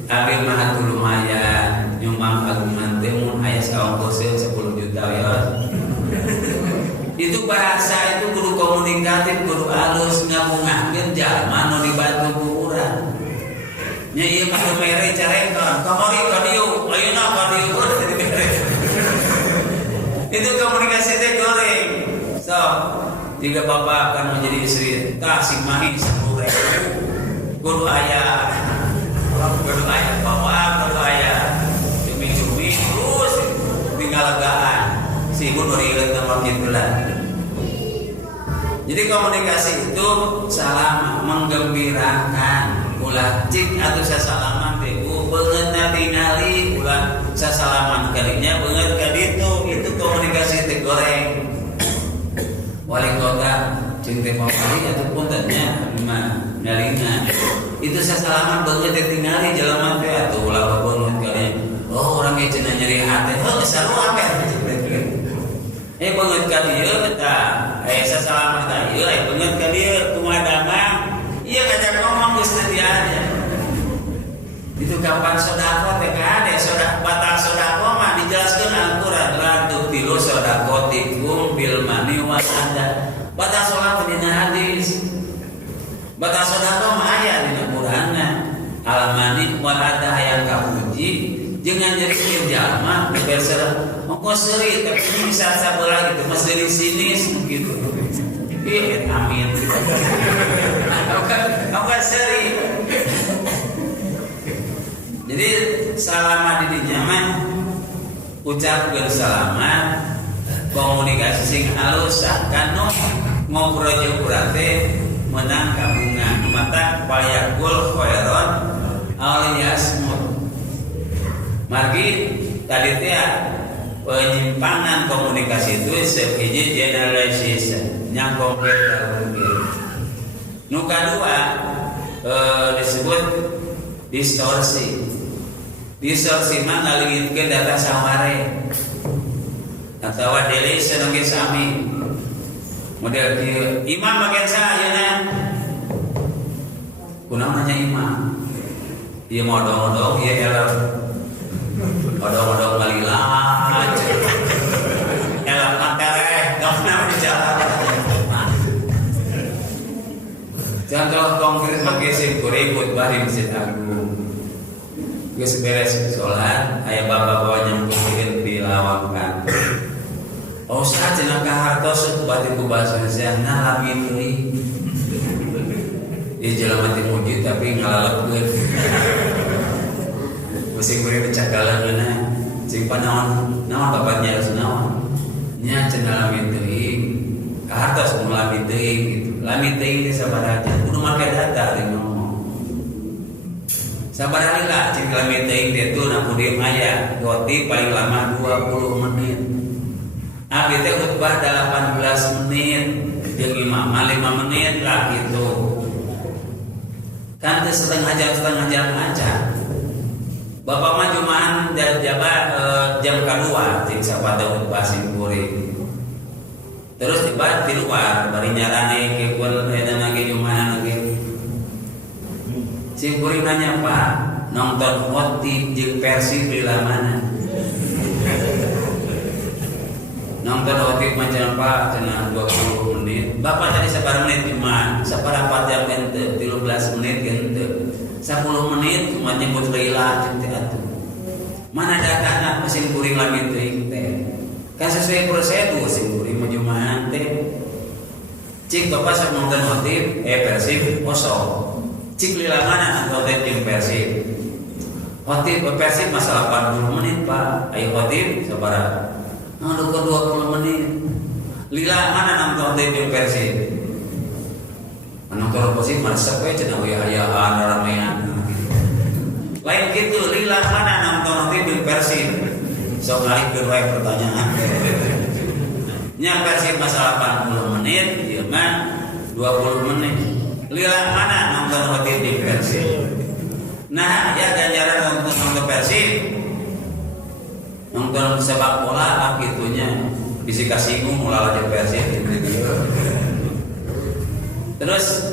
Abi mah lumayan nyumbang agungan teh mun aya saongkoseun 10 juta ya. Itu bahasa itu kudu komunikatif, kudu alus ngabungahkeun jalma nu dibantu ku urang. Nya ieu mah mere carekan, kamari ka dieu, ayeuna ka dieu itu komunikasi teh goreng. So, jika bapak akan menjadi istri, kasih mahi 10.000. Kudu aya bapak, kudu aya cumi-cumi terus tinggal legaan. Si ibu berikan sama gitulah. Jadi komunikasi itu salam menggembirakan. Ulah cik atau sasalaman ibu beungeut tingali ulah sasalaman kalinya beungeut ka ditu. Itu komunikasi teh goreng. Wali kota jeung teh pamali ataupun tanya lima nalinga. Itu sasalaman beungeut teh tingali jelema teh atuh ulah beungeut kalinya. Oh urang ge cenah nyeri hate. Heuh sarua aper. Beungeut ka dieu eta aya sasalaman ka ieu aya beungeut ka dieu kumadama ieu ngajak ngomong geus teu dianya. Itu kapan sedekah teh ka ade sedekah batal sedekah mah dijelaskeun Al-Qur'an la tubtilu shadaqatikum bil mani wal adha. Batal salat dina hadis. Batal sedekah mah aya dina Qur'anna. Al-mani wal adha aya kapuji jeung nganjeukeun jalma berserah mongko seuri tapi bisa sabelah gitu mas dari sini gitu. amin. Apa seri. Jadi selama di nyaman ucapkeun selamat, komunikasi sing halus kanu ngobrol jeung urang teh menang kabungan mata payakul khairon aliasmut. Margi tadi teh penyimpangan komunikasi itu sebagai generalisasi yang konkret mungkin. Nu kadua disebut distorsi. Distorsi mah ngaliwitkeun data samare atau deletion oge sami. Model kieu imam bagian sayeuna. Kunaon nanya imam? Ieu modong-modong ieu elok. Modong-modong galila. Elok matereh, gimana bicara. Contoh konkret make simkuring khutbah di Masjid Agung. Geus beres salat, aya bapak bawa nyemplungkeun di lawakan. Ustaz cenah ka hartos batin ku bahasa Indonesia nalami deui. Ieu jelema teh muji tapi ngalaleukeun. Musik beri pecakalangeuna, sing panaon, naon bapaknya harus naon. Nya cenah lami deui, ka hartos mun lami deui gitu. Lami deui teh sabaraha? Kudu make data ari ngomong. Sabaraha lah cing lami deui teh tuh na pudieun aya, goti paling lama 20 menit. Abi teh khutbah 18 menit, jeung imam 5 menit lah gitu. Kan teh setengah jam aja. Bapak mah jumaan jam kedua cing sapata khutbah simkuring. Terus tiba di luar bari nyarane keun edan ge jumaan ge. Simkuring nanya, "Pak, nonton khotib jeung Persib lila mana?" Nonton khotib macam Pak cenah 20 menit. Bapak tadi sabar menit cuma saparapat jam ente 13 menit ente. 10 menit cuma nyebut lila teh atuh. Mana datana mesin kuring lami teuing teh. Kan sesuai prosedur simkuring majumaan teh. Cik bapak sok nonton khotib Persib kosong. Cik lila mana khotib jeung Persib. Khotib Persib masa 80 menit Pak. Ayo khotib sabaraha? Ngaduk ke 20 menit. Lila mana nonton khotib jeung Persib? Nonton Persib maresep we cenah aya-ayaan ramean. Lain gitu lila mana nonton khotib jeung Persib? Sok ngalikeun wae pertanyaan. Nya Persib masa 80 menit, ieu mah 20 menit. Lila mana nonton khotib jeung Persib? Nah, ya ganjaran nonton Persib. Nonton sepak bola akitunya bisi kasihku mulala jeung Persib gitu. Terus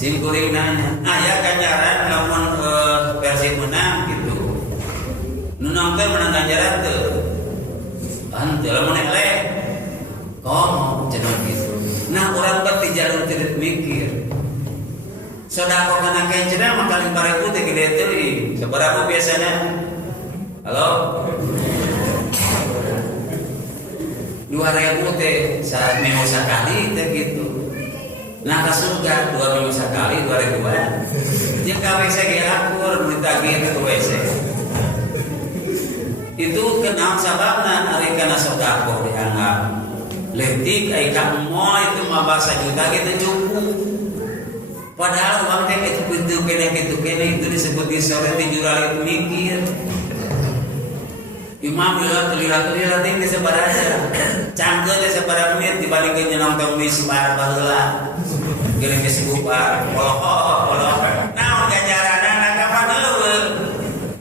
simkuring nanya, "Aya ganjaran lamun Persib menang gitu?" Nu nonton menang ganjaran teu? Ante lamun eleh. Komo cenah gitu. Nah, urang teh di jalur teu mikir. Sodako kana kencenah mah kali 4000 teh gede teuing. Sabaraha biasana? Halo? 2000 teh saat minggu sekali teh gitu. Nah ka surga 2 minggu sekali 2000-an. Jeung ka WC ge akur ditagih ke WC. Itu kenal sababna ari kana sedekah dianggap leutik ai ka moal itu mah bahasa juta gitu cukup. Padahal uang teh itu kitu kene itu disebut disore di juralit mikir. Imam lila teh geus sabaraha? Cangkeun teh sabaraha menit dibandingkeun nonton misbar baheula. Geuning geus bubar. Poloh. Naon ganjaranna kapan eueuh?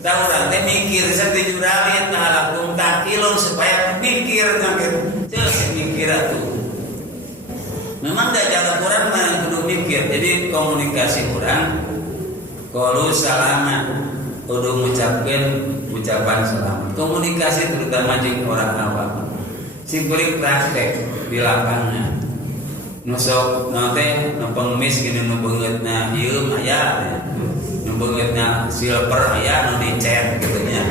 Da urang teh mikir sareng juralit nah lakum takilun supaya mikir ngangge. Ceus mikir atuh. Memang da jalan Quran mah kudu mikir. Jadi komunikasi urang qalu salama kudu ngucapkeun ucapan selamat. Komunikasi terutama jeung orang awam. Simkuring praktek di lapangan. Nusok nate nu pengemis gini nu beungeutna ieu aya. Nu beungeutna silver aya nu dicet kitu nya.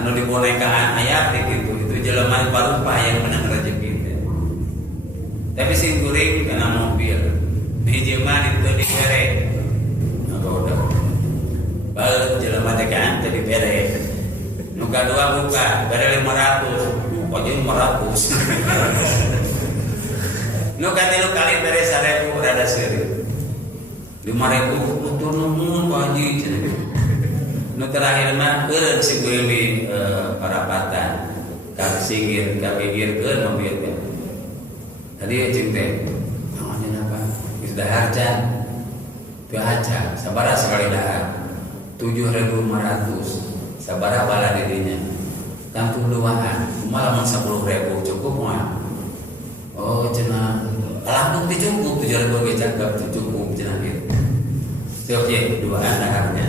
Anu dibonekaan aya kitu. Itu jelema parupa yang menang rezeki teh. Tapi sing kuring kena mobil. Hiji mah itu dibere. Apa udah? Baru jelema teh kan teh dibere. Nu kadua buka, bere 500. Pokoknya 500. Nu katilu kali bere 1000 rada seuri. 5.000 utur nuhun Pak Haji. Nu terakhir mah eureun si kuring di parapatan. Ka singgir, ka pinggirkeun mobil teh. Tadi jeung teh namanya apa? Sudah harga. Teu haja, sabaraha sekali dahar? 7.500. Sabaraha bala di dinya? Tampung luahan. Kumaha lamun 10.000 cukup moal? Oh, cenah. Langsung cukup 7.000 ge cakep cukup cenah kieu. Sok ye duaan daharnya.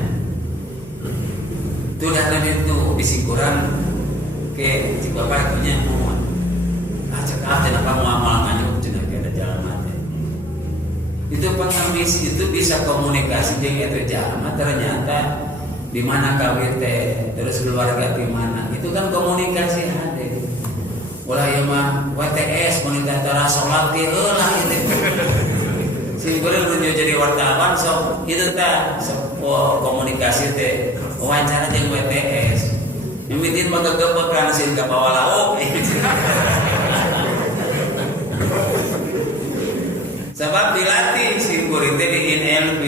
Itu dah itu bisi kurang ke cik bapak punya mau cekap kenapa mau amal nganyuk cenah ada jalan mati. Itu pengemis itu bisa komunikasi dengan itu jalan ternyata di mana kawin teh terus keluarga di mana itu kan komunikasi ada. Ulah ieu mah WTS wanita tara salat ge heulah itu. Sing kuring nu jadi wartawan sok itu teh komunikasi teh wawancara jeung WTS. Mimitin magagabot kan sin ka bawalaok. Sebab dilatih si kuring teh di INLB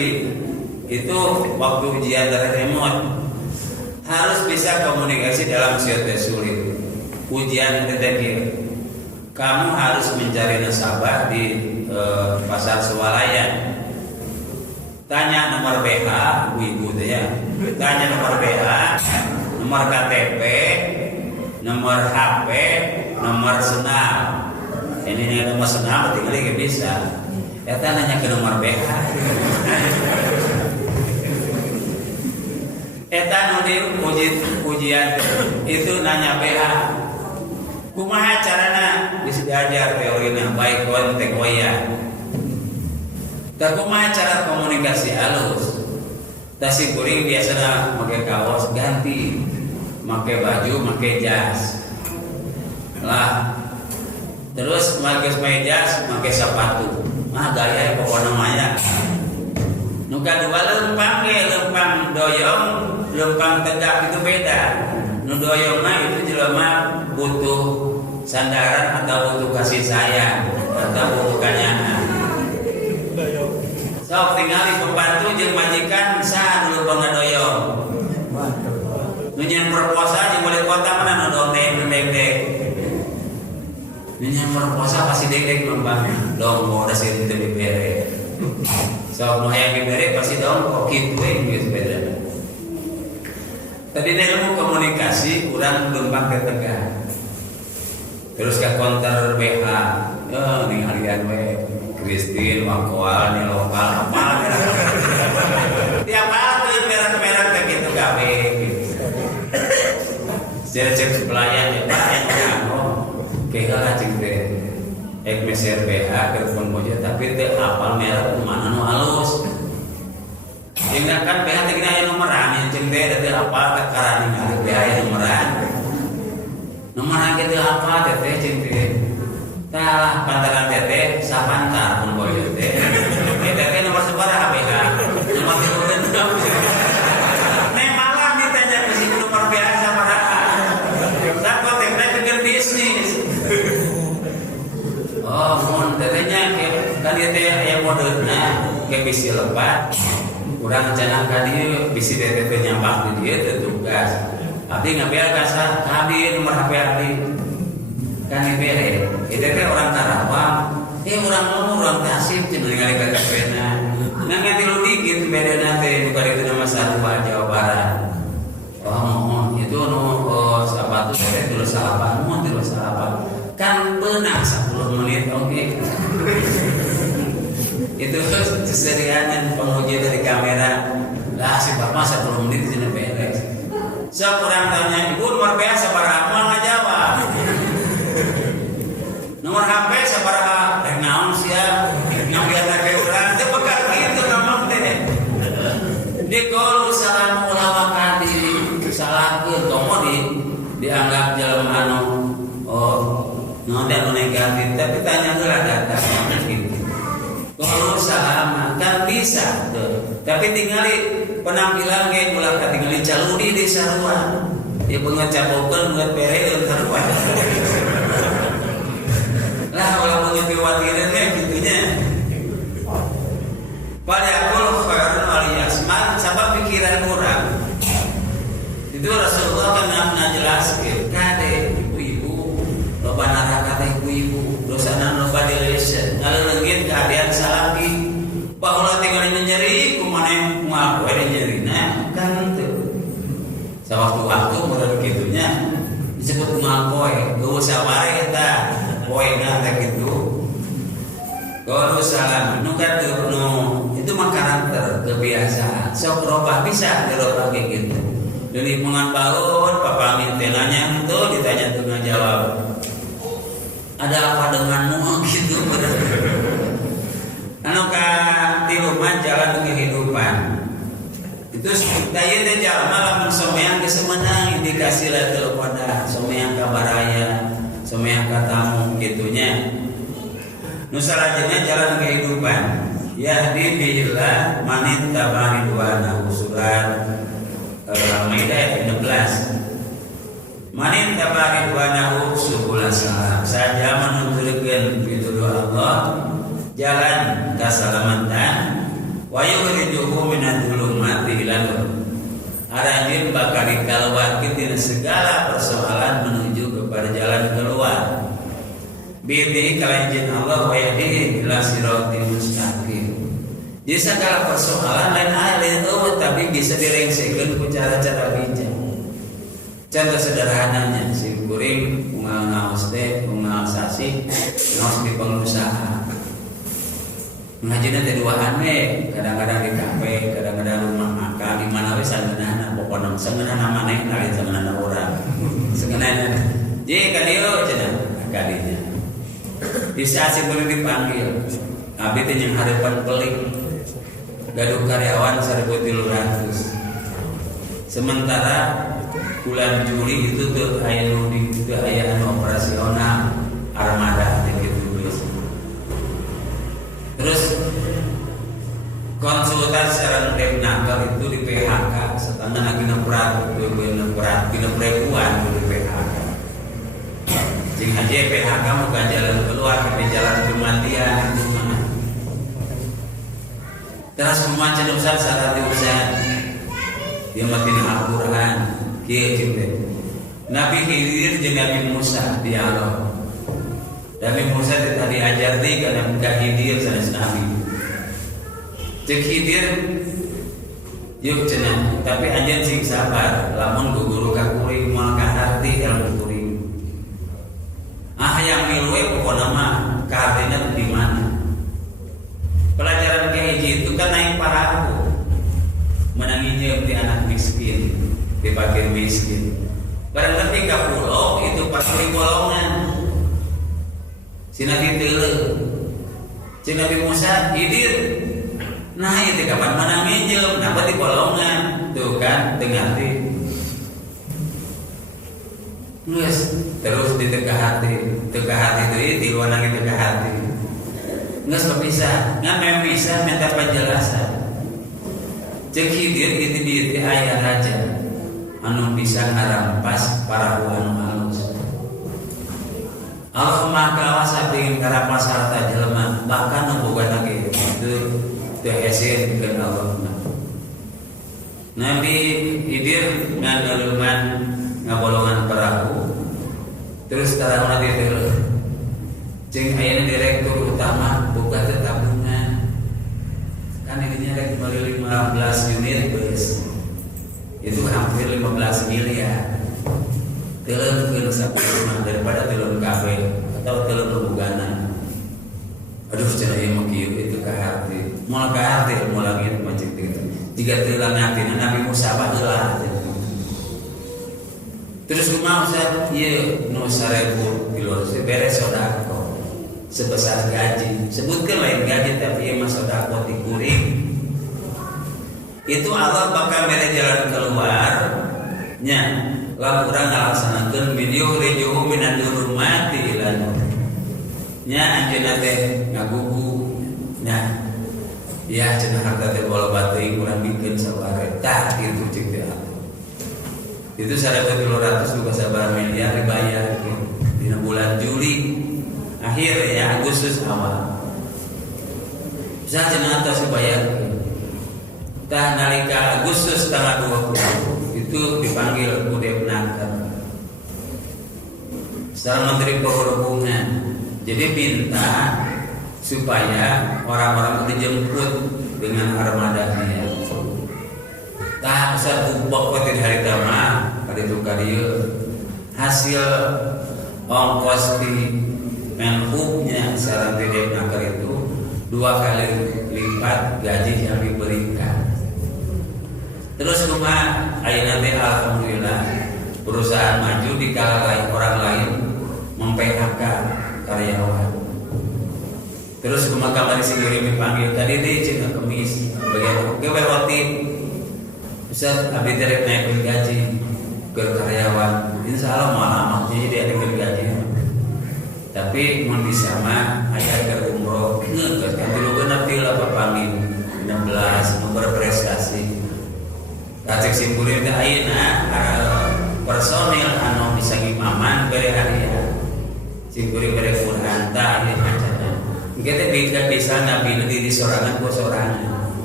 itu waktu ujian dari remote harus bisa komunikasi dalam suatu sulit. Ujian teh kamu harus mencari nasabah di pasar swalayan. Tanya nomor BH, ibu teh ya. Tanya nomor BH, nomor KTP, nomor HP, nomor senam. Ini nomor senam tinggal gak bisa. Eta nanya ke nomor BH. Eta nu ujian itu nanya BH. Kumaha carana bisa diajar teorina baik kontek waya. Tak kumaha cara komunikasi halus. Tasi kuring biasanya pakai kaos ganti, pakai baju, pakai jas. Lah, terus pakai jas, pakai sepatu. Mah gaya pokoknya maya. Nu kadua lempang doyong, lempang tegak itu beda. Nu doyong mah itu jelema butuh sandaran atau butuh kasih sayang atau butuh kanyangan. Sok tinggali pembantu jeung majikan saha dulu bangga doyong. Nu nyen perposa jeung wali kota mana nu dongdek. Nu nyen perposa pasti deg-deg mambang. Dong mau da sieun teu dibere. Sok nu hayang dibere pasti dong kok kitu we geus beda. Tadi ilmu komunikasi urang leumpang ke Tegal. Terus ke konter BH. Yo ninggalian we. Kristin, Wakwal, nih lokal, apa tiap hari tuh merek-merek kayak gitu gawe cek pelayan ya Pak yang kayak gak cek deh meser BH telepon moja tapi teh apal merek mana nu halus hingga kan BH teh kena nomoran yang cek deh teh apal tekaran ini BH yang nomoran gitu apa teh cek deh tah pantaran tete sapantar pun boyo teh. Tete nomor sabaraha BH? Nomor 36. Nek malam ditanya ke sini nomor BH sabaraha? Sakot teh keur bisnis. Oh, mun tetenya kan ieu teh aya modena ke bisi lebat. Urang cenah ka dieu bisi tete teh nyambang di dieu teh tugas. Abdi ngabel ka abdi nomor HP abdi. Kan dibere, itu kan orang Karawang, orang ngomong orang Tasik, cuma ningali kakaknya. Nggak tilu dikit beda nanti, bukan itu nama Sarupa Jawa Barat. Oh mohon itu sahabat tuh saya terus salapan, mohon terus salapan. Kan benar 10 menit, oke. Itu keserianan penguji dari kamera. Lah si bapak 10 menit jadi beres. So orang tanya, ibu nomor biasa para mau nggak jawab. Nomor HP sabaraha rek naon sia ngambil ke urang teh bekal kitu ngomong teh di qul salamu lawakati salahkeun tomo dianggap jelema anu Nonton negatif, tapi tanya gelah datang gitu. Kalau sama kan bisa tuh. Tapi tinggali penampilan kayak mulai tinggali caludi di sarua. Ya bunga capokan buat pereun sarua. Lah kalau begitu wakilan kayak gitunya. Pada aku khairun alias man sabab pikiran kurang. Itu Rasulullah kan ngajelaskeun kade ibu-ibu loba neraka teh ibu-ibu dosana loba dilesen ngaleungkeun keadaan salaki baheula tinggal nyeri kumaha moal we nyerina kan teu sawaktu-waktu mun kitunya disebut moal poe geus saware eta poena teh kitu kalau salam nu kadu nu itu mah karakter kebiasaan sok robah bisa dirobah kayak gitu. Jadi mengapaun papa tenanya itu ditanya dengan jawab. Ada apa denganmu gitu anu ka di rumah jalan kehidupan. Itu daya teh jalma lamun someang geus meunang indikasi la teu pada someang ka baraya, someang ka tamu gitunya. Nu salajengna jalan kehidupan. Yahdi billah manit tabari duana surat Al-Maidah ayat 16. Manin tabari duanahu subul salam. Saja menunjukkan pituduh Allah jalan keselamatan wa yukhrijuhu minadh dhulumati ila nur. Arajin bakal dikeluarkan dari segala persoalan menuju kepada jalan keluar. Bihi kalanjin Allah wa yahdihi ila siratal mustaqim. Jadi segala persoalan lain lain tapi bisa direngsekeun ku cara-cara bijak. Contoh sederhananya si kuring unggal ngaos teh, unggal sasi, ngaos di pengusaha. Ngajina teh duaan we, kadang-kadang di kafe, kadang-kadang rumah makan, di mana we sangeunana, pokona sangeunana maneh kali sangeunana urang. Sangeunana. Jadi ka dieu cenah kadinya. Bisa si kuring dipanggil. Abi teh yang hareupan pelik. Gaduh karyawan 1.300. Sementara bulan Juli itu tuh aya loading itu aya operasional armada gitu guys. Terus konsultasi secara teknikal itu di PHK setengah lagi berat di PHK. Jing aja PHK bukan jalan keluar tapi jalan kematian itu mah. Terus membaca dosa syarat diusaha dia matiin Al-Quran kieu Nabi Khidir jeung Nabi Musa dialog. Nabi Musa tadi ajar deui kana budak Khidir sanes Nabi. Cek Khidir yuk cenah tapi anjeun sing sabar lamun guguru ka kuring moal ka harti ilmu kuring. Yang milwe pokona mah kahartina di mana? Pelajaran kayak gitu kan naik parahu menanginya di anak miskin di fakir miskin barang ketika pulau itu pasti golongan si Nabi Tele si Nabi Musa Khidir nah itu kapan menanginya kenapa di golongan tuh kan dengar terus di tengah hati itu di luar lagi tengah hati nggak bisa, nggak bisa minta penjelasan. Cek Khidir itu di ayat raja, anu bisa ngarampas para anu halus. Allah maka wasa pingin ngarampas harta jelema, bahkan nemboga lagi itu hasil dengan Allah. Nabi Khidir ngadaluman ngabolongan perahu, terus tarang nanti terus. Cing ayeuna direktur utama buka tabungan kan ini rek meuli 15 unit bes itu hampir 15 miliar teuleuh ke sapu rumah daripada teuleuh kafe atau teuleuh bugana aduh cenah ieu mah kieu itu ka hati moal ka hati moal lagi macam gitu jika teuleuh ngatina Nabi Musa baheula terus kumaha Ustaz ieu nu 1000 kilo beres sodako sebesar gaji sebutkan lain gaji tapi yang masuk dakwah dikuring itu Allah bakal mere jalan keluar nya lamun urang ngalaksanakeun video rejuhu minan durumati ila nur nya anjeunna teh ngagugu nya ya cenah harta teh bola bateuing urang bikin sabaraha tah kitu cik teh itu 1.300 juga sabaraha miliar dibayar dina bulan Juli akhir ya Agustus awal bisa cenah tos dibayar tah nalika Agustus tanggal 20 itu dipanggil Budep Naker seorang menteri perhubungan jadi minta supaya orang-orang itu dijemput dengan armadanya tah usah bubok di hari tama pada itu kadieu hasil ongkos di menhubnya seorang Budep Naker itu 2 kali lipat gaji yang diberikan. Terus rumah ayeuna teh alhamdulillah perusahaan maju di kala lain orang lain mem-PHK karyawan. Terus rumah kamari sendiri dipanggil tadi deh cina kemis bagian gawe roti. Ustaz abdi teh rek naikkeun gaji ke karyawan. Insyaallah malah jadi ada gaji. Tapi mun bisa mah aya keur umroh geus kan dulu bener ti lah papanggil 16 nu berprestasi. Cek simpuleun teh ayeuna personil anu bisa ngimaman bere harian. Simpulin bere Quran tah ieu macana. Engke teh bisa nabi diri sorangan ku sorangan.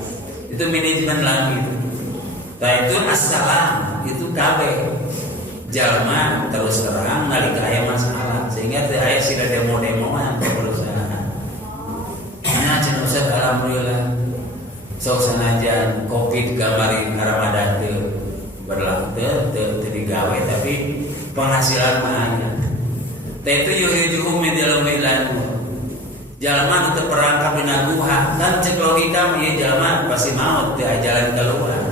Itu manajemen lagi. Tah itu assalam itu kabeh. Jalma terus terang nalika aya masalah sehingga teu aya sida demo-demo mah perusahaan. Nah, cenah Ustaz alhamdulillah sok sanajan Covid gamari Ramadan teu berlaku teu digawe tapi penghasilan mah aya. Teh itu yuhrijuhum min dalam ilan. Jalma teu perangkap dina guha kan cek logika ieu jalma pasti maut teu jalan keluar.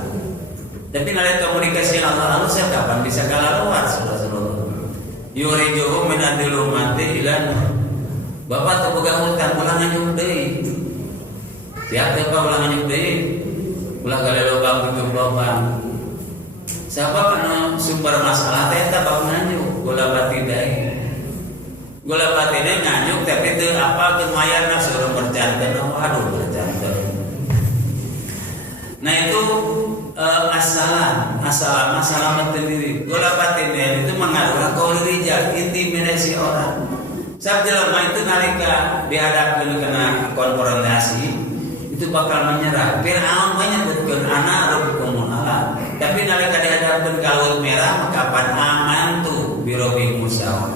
Tapi nalika komunikasi Allah lalu saya kapan bisa kalaluar saudara-saudara. Yuhrijuhum min adilumati ilan. Bapak teu boga hutang ulah nganyuk deui. Siap teh ulah nganyuk deui. Ulah gale lobang tutup lobang. Siapa kana sumber masalah teh eta bab nganyuk, gula bati deui. Gula bati deui nganyuk tapi teu apal teu mayarna suruh bercanten. Aduh bercanten. Nah itu masalah diri. Gula bati deui itu mengaruh qaul rijal intimidasi orang. Sabab jelema itu nalika dihadapkeun kana konfrontasi itu bakal menyerah. Firaun banyak betul ana rabbukum ala. Tapi nalika dihadapkeun ka laut merah maka pan aman tu birobi Musa.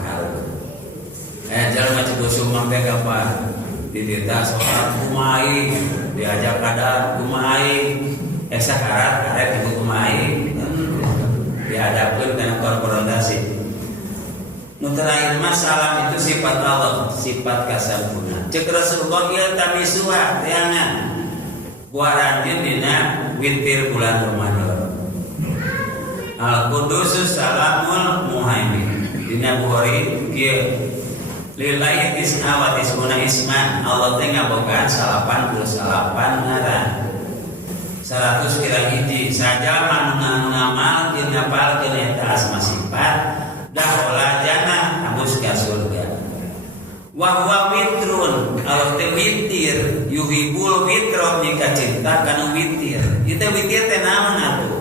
Jalma ceuk sumang teh kapan? Ditita soal kumai, diajak kadar kumai, sakarat arek ibu kumai. Dihadapkeun kana konfrontasi. Nu terakhir masalah itu sifat Allah, sifat kasampurna. Cek Rasulullah ieu tamisuha teangan. Buaranjeun dina witir bulan Ramadan. Al-Qudusus salamul muhaimin. Dina Bukhari kieu lillahi tis'a wa tis'una isman. Allah teh ngabogaan 88 ngaran. 100 kira hiji saja manu ngamalkeun ngapalkeun eta asma sifat dah olah jannah abus ka surga. Wa huwa witrun Allah teh witir yuhibul witron jika cinta kana witir. Ieu witir teh naon atuh?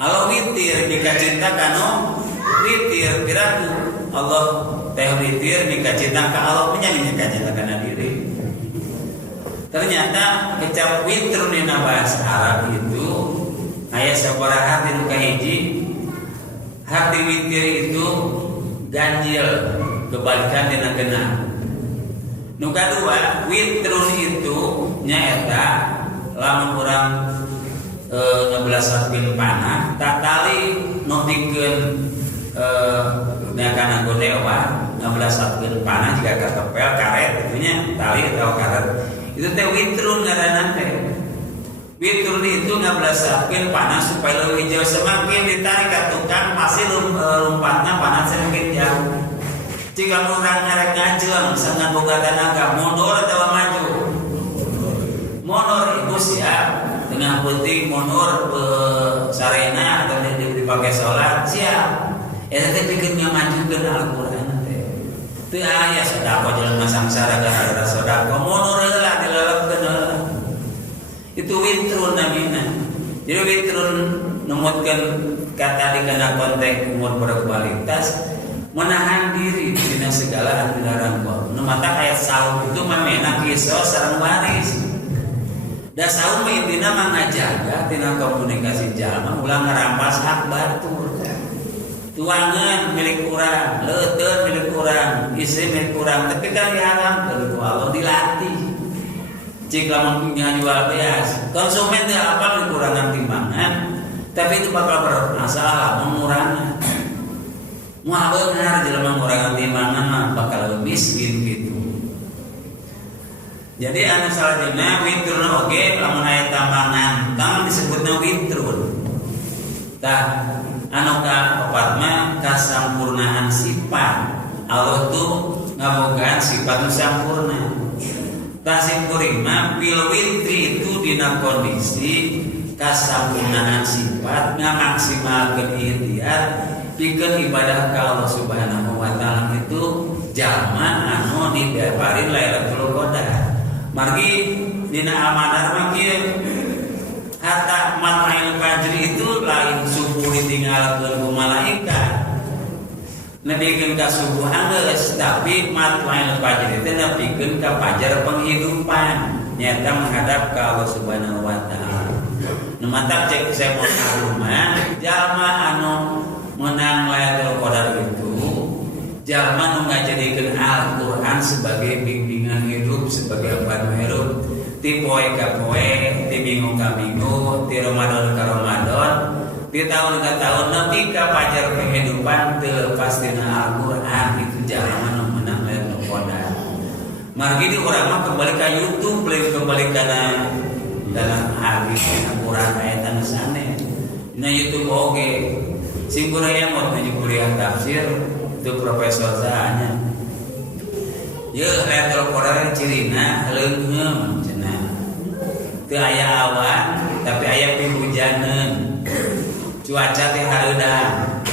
Allah witir jika cinta kana witir piratu Allah teh witir jika cinta ka Allah punya jika cinta kana diri. Ternyata kecap witrun dina bahasa Arab itu aya sabaraha dina kahiji. Hati witir itu ganjil kebalikan dina genah. Nu kadua witrun itu nyaeta lamun urang ngebelasakeun panah tatali nutikeun kana godewa ngebelasakeun panah jika katepel karet itunya tali atau karet itu teh witrun ngaranna teh. Witrun itu ngabelasakeun panah supaya leuwih jauh semakin ditarik ka tukang pasti lompatna panah semakin jauh. Jika urang ngarek ngajeng sangan boga tenaga mundur atawa maju. Mundur ibu siap tengah penting mundur sarena atau di dipakai sholat siap. Eta teh pikeun ngamajukeun Al-Qur'an teh. Teu aya sedekah jelema sangsara gara-gara sedekah mundur heula dilelepkeun heula. Itu witrun namina. Jadi witrun numutkeun kata dikena konteks umur berkualitas menahan diri dina segala anu dilarang Allah. Nu mata ayat saum itu mamena kisah sareng waris. Da saum intina mah ngajaga tina komunikasi jalma ulang ngarampas hak batur. Tuangan milik urang, leuteun milik urang, istri milik urang, tapi kan diharamkeun ku Allah dilatih. Cik lamun jual beas, konsumen teh apa dikurangan timbangan, tapi itu bakal bermasalah mengurangan. Moal beungar jelema ngurangan timbangan mah bakal miskin gitu. Jadi anu salajengna witrun oge lamun aya tambangan, tang disebutna witrun. Tah anu kaopat mah kasampurnaan sifat. Allah tuh ngabogaan sifat nu sampurna. Tasik kuring mah bil witri itu dina kondisi kasampurnaan sifat ngamaksimalkeun ikhtiar pikeun ibadah ka Allah Subhanahu wa taala itu jalma anu diparin Lailatul Qadar. Margi dina amanah mah kieu hatta Matlail Fajri itu lain subuh ditinggalkeun ku malaikat. Nebikeun ka subuh geus tapi Matlail Fajri teh nebikeun ka fajar penghidupan nyata menghadap ka Allah Subhanahu wa taala. Nu mantap cek saya mau rumah jalma anu menang Lailatul Qadar itu jalma nu ngajadikeun Al-Qur'an sebagai bimbingan hidup sebagai pandu hidup. Ti poe ka poe, ti minggu ka minggu, ti Ramadan ka Ramadan, ti tahun ka tahun, nepi ka pajar kehidupan teu lepas dina Al-Qur'an itu jalma nu meunang Lailatul Qadar. Margi di urang mah kembali ka YouTube, kembali kana dalam hadis Al-Qur'an ayat anu saneh. Dina YouTube oge. Sing kurang mod menuju kuliah tafsir itu profesor saanya. Ye Lailatul Qadar cirina leungeum. Teu aya awan tapi aya pihujaneun. Cuaca teh hareudan.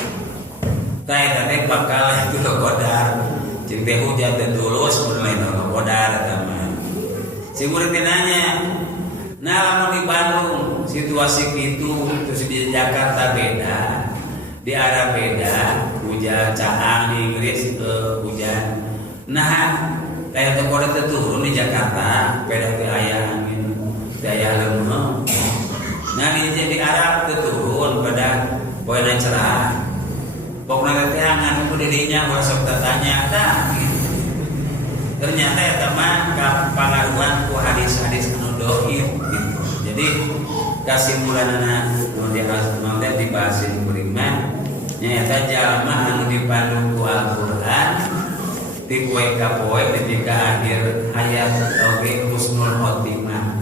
Tah eta teh bakal Lailatul Qadar. Cing teh hujan teh tulus mun Lailatul Qadar eta mah. Si murid nanya, nah lamun di Bandung situasi kitu terus di Jakarta beda. Di Arab beda, hujan caang di Inggris hujan. Nah, Lailatul Qadar teh turun di Jakarta beda teh aya angin daya lemah. Nah di Arab turun pada poena cerah. Pokoknya teh angan ku dirinya urang sok tanya tah. Ternyata eta mah kapangaruhan ku hadis-hadis anu dhaif gitu. Jadi kasimpulanna nu diasmakan dibahas kuring mah nyaeta jalma anu dipandu ku Al-Qur'an ti poe ka poe nepi ka akhir hayat oge husnul khotimah.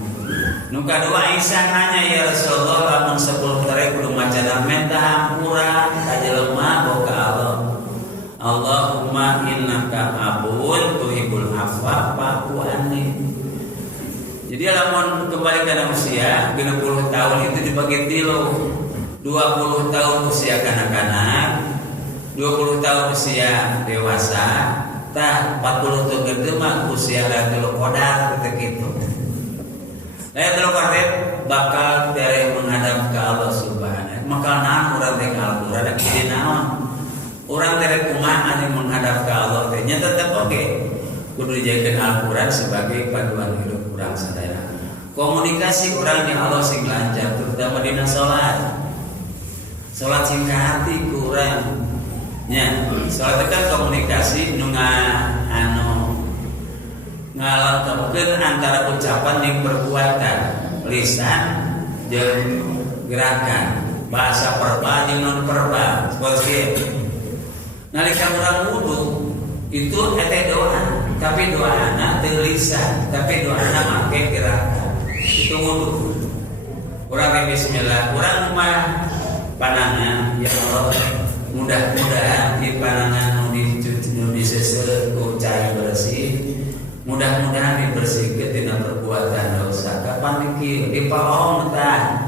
Nu kadua Aisyah nanya ya Rasulullah lamun 10 tareuk kudu maca minta hampura ka jelema boga Allah. Allahumma innaka afuwun tuhibbul afwa fa'fu anni. Jadi lamun kembali ke manusia 30 tahun itu dibagi tilu. 20 tahun usia kanak-kanak, 20 tahun usia dewasa, tah 40 tahun gede mah usia Lailatul Qadar kitu. Lailatul Qadar bakal dari menghadap ke Allah Subhanahu. Maka naon urang teh ka Al-Qur'an da kieu naon? Urang teh kumaha anu menghadap ke Allah teh nya tetep oge. Kudu dijadikeun Al-Qur'an sebagai panduan hidup urang sadaya. Komunikasi urang jeung Allah sing lancar terutama dina salat. Salat sing ka hati ku urang. Nya, salat kan komunikasi nu ngalengkeupkeun antara ucapan jeung perbuatan, lisan jeung gerakan, bahasa verbal jeung non verbal. Seperti nalika urang wudu itu eta doa, tapi doana teu lisan, tapi doana make gerakan. Itu wudu. Urang bismillah, urang mah panangan ya Allah mudah-mudahan di panangan nu diseseuh ku cai bersih, mudah-mudahan dibersihkeun tina perbuatan dosa. Kapan kieu dipalong tah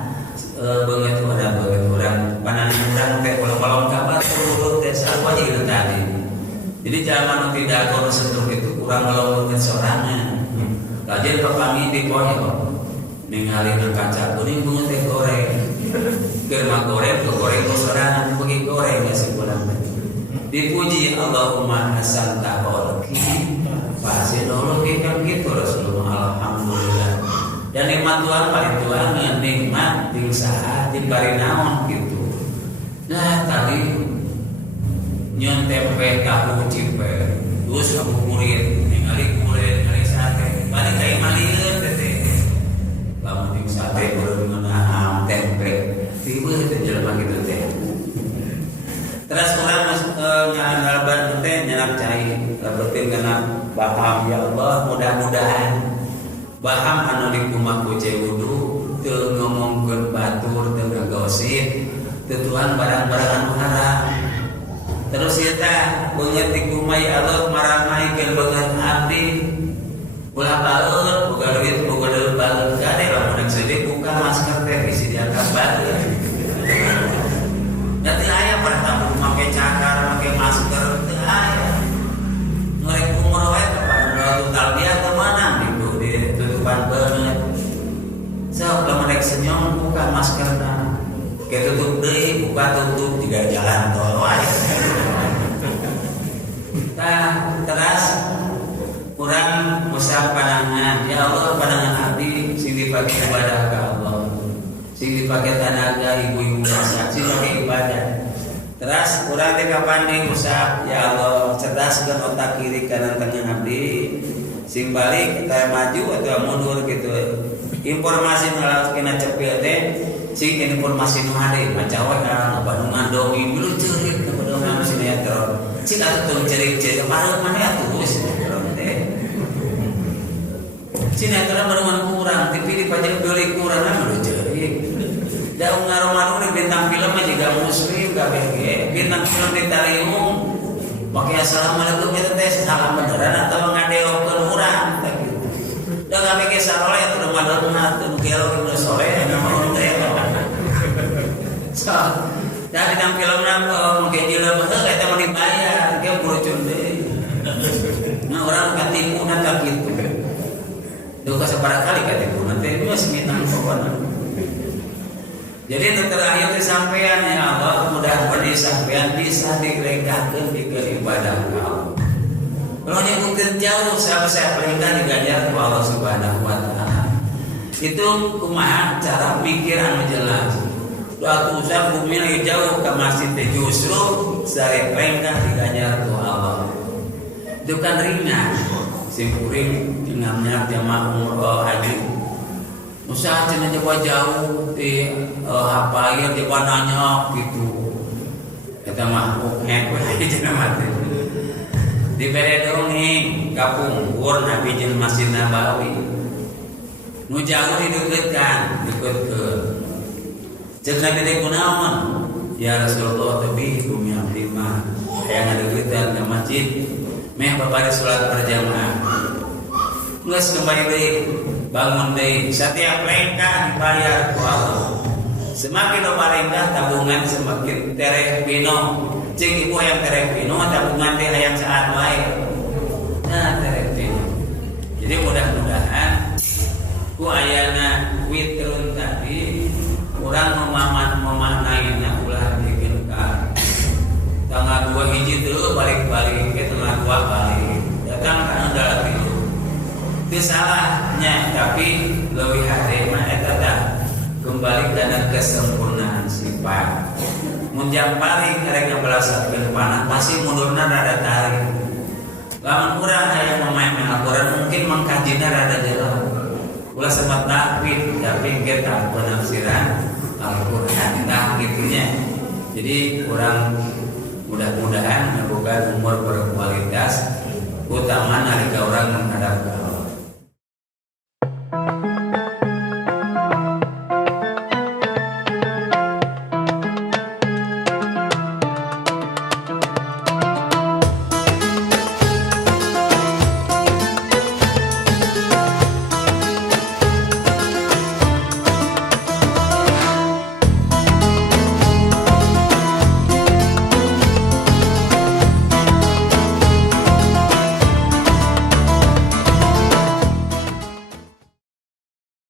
beungeut urang panangan urang malam kabar turut tes apa aja gitu tadi. Jadi zaman tidak ada sentuh itu kurang melonggarkan sorangan. Kajian kami di koyo ningali kaca kuning bunga teh goreng. Kerma goreng ke goreng ke sorangan pergi goreng ya sebulan. Dipuji Allahumma asanta qolki. Pasti dulu kita gitu Rasulullah alhamdulillah. Dan nikmat Tuhan paling Tuhan nikmat di usaha di barinaon gitu. Nah tadi nyon tempe tahu cipe terus kamu kulit ningali sate balik kayak malieun teh lamun di sate baru mengenang tempe tiba itu jelema gitu teh terus orang nyalaban teh nyalap cai berarti karena paham ya Allah mudah-mudahan paham anu di kumaha kuce wudu teu ngomongkeun batur teu ngagosip teu tuan barang-barang anu haram. Terus kita beungeut di kumai Allah maramaikeun beungeut abdi ulah baeut boga duit boga deuleu baeut gade lamun sedih buka masker teh bisi diangkat baeut. Jadi aya pertama make cakar make masker teu aya. Norek umur wae kapan talbiah teu manang gitu ditutupan beungeut. Sok lamun rek senyum buka maskerna. Ke tutup deui buka tutup tiga jalan tol wae. Teras kurang musab pandangan ya Allah pandangan abdi sing dipake ibadah ka Allah sing dipake tenaga ibu-ibu masak sing dipake ibadah teras kurang teh kapan musab ya Allah cerdaskeun otak kiri kanan tengah abdi sing balik kita maju atau mundur gitu informasi nu kena cepil teh sing informasi nu hade macawa ka Bandungan dongeng dulu ceurik ka Bandungan sinetron cik atuh cerik-cerik pareuh mana atuh sinetron teh sinetron barengan kurang TV dipajang beli kurang anu cerik da ngaruh-ngaruh di bintang film mah juga muslim kabeh ge bintang film ditariung make assalamualaikum eta teh salam beneran atau ngadeokeun urang teh gitu da kabeh ge saroleh atuh Ramadan atuh gelo geus soleh anu mah teh so da bintang filmna mungkin jelema heuh eta mah dibayar ge burucun deui nah urang katipu na kitu duka sabaraha kali katipu teh geus mitang pokona. Jadi itu terakhir sampean ya Allah mudah-mudahan sampean bisa digerakkan di ibadah Allah. Kalau nyebutkan jauh saya perintah digajar ku Allah Subhanahu wa taala. Itu kumaha cara mikir anu jelas. Suatu usah bumi lagi jauh ke masjid justru sare perintah digajar ku Allah. Itu kan ringan. Sing kuring dinamnya jamaah umroh haji. Usaha cenah coba jauh di hapair di nanya gitu. Eta mah ngek we cenah mati. Di bere dongeng kapungkur Nabi jeung Masjid Nabawi. Nu jauh dideukeutkan, dikeutkeun. Ceuk Nabi teh kunaon? Ya Rasulullah tapi bumi abdi mah aya ngadeukeutkeun ka masjid meh babari salat berjamaah. Geus kembali deui bangun deui setiap lengkah dibayar ku Allah. Semakin lo lengkah tabungan semakin tereh pino. Cing ibu yang tereh pino tabungan teh hayang saat wae. Nah tereh pino. Jadi mudah-mudahan ku ayana witrun tadi urang memaknaina ulah dikeun ka tanggal 2 hiji teu balik-balik ke tanggal 2 balik. Datang kana dalam itu salahnya tapi lebih hati mah eta kembali kana kesempurnaan sifat mun jam paling karek ngabelaskeun panah pasti mundurna rada tarik lamun urang hayang memae Al-Qur'an mungkin mangkajina rada jauh ulah sempat takwid tapi kita penafsiran Al-Qur'an nah gitunya jadi urang mudah-mudahan membuka umur berkualitas utama nalika urang menghadap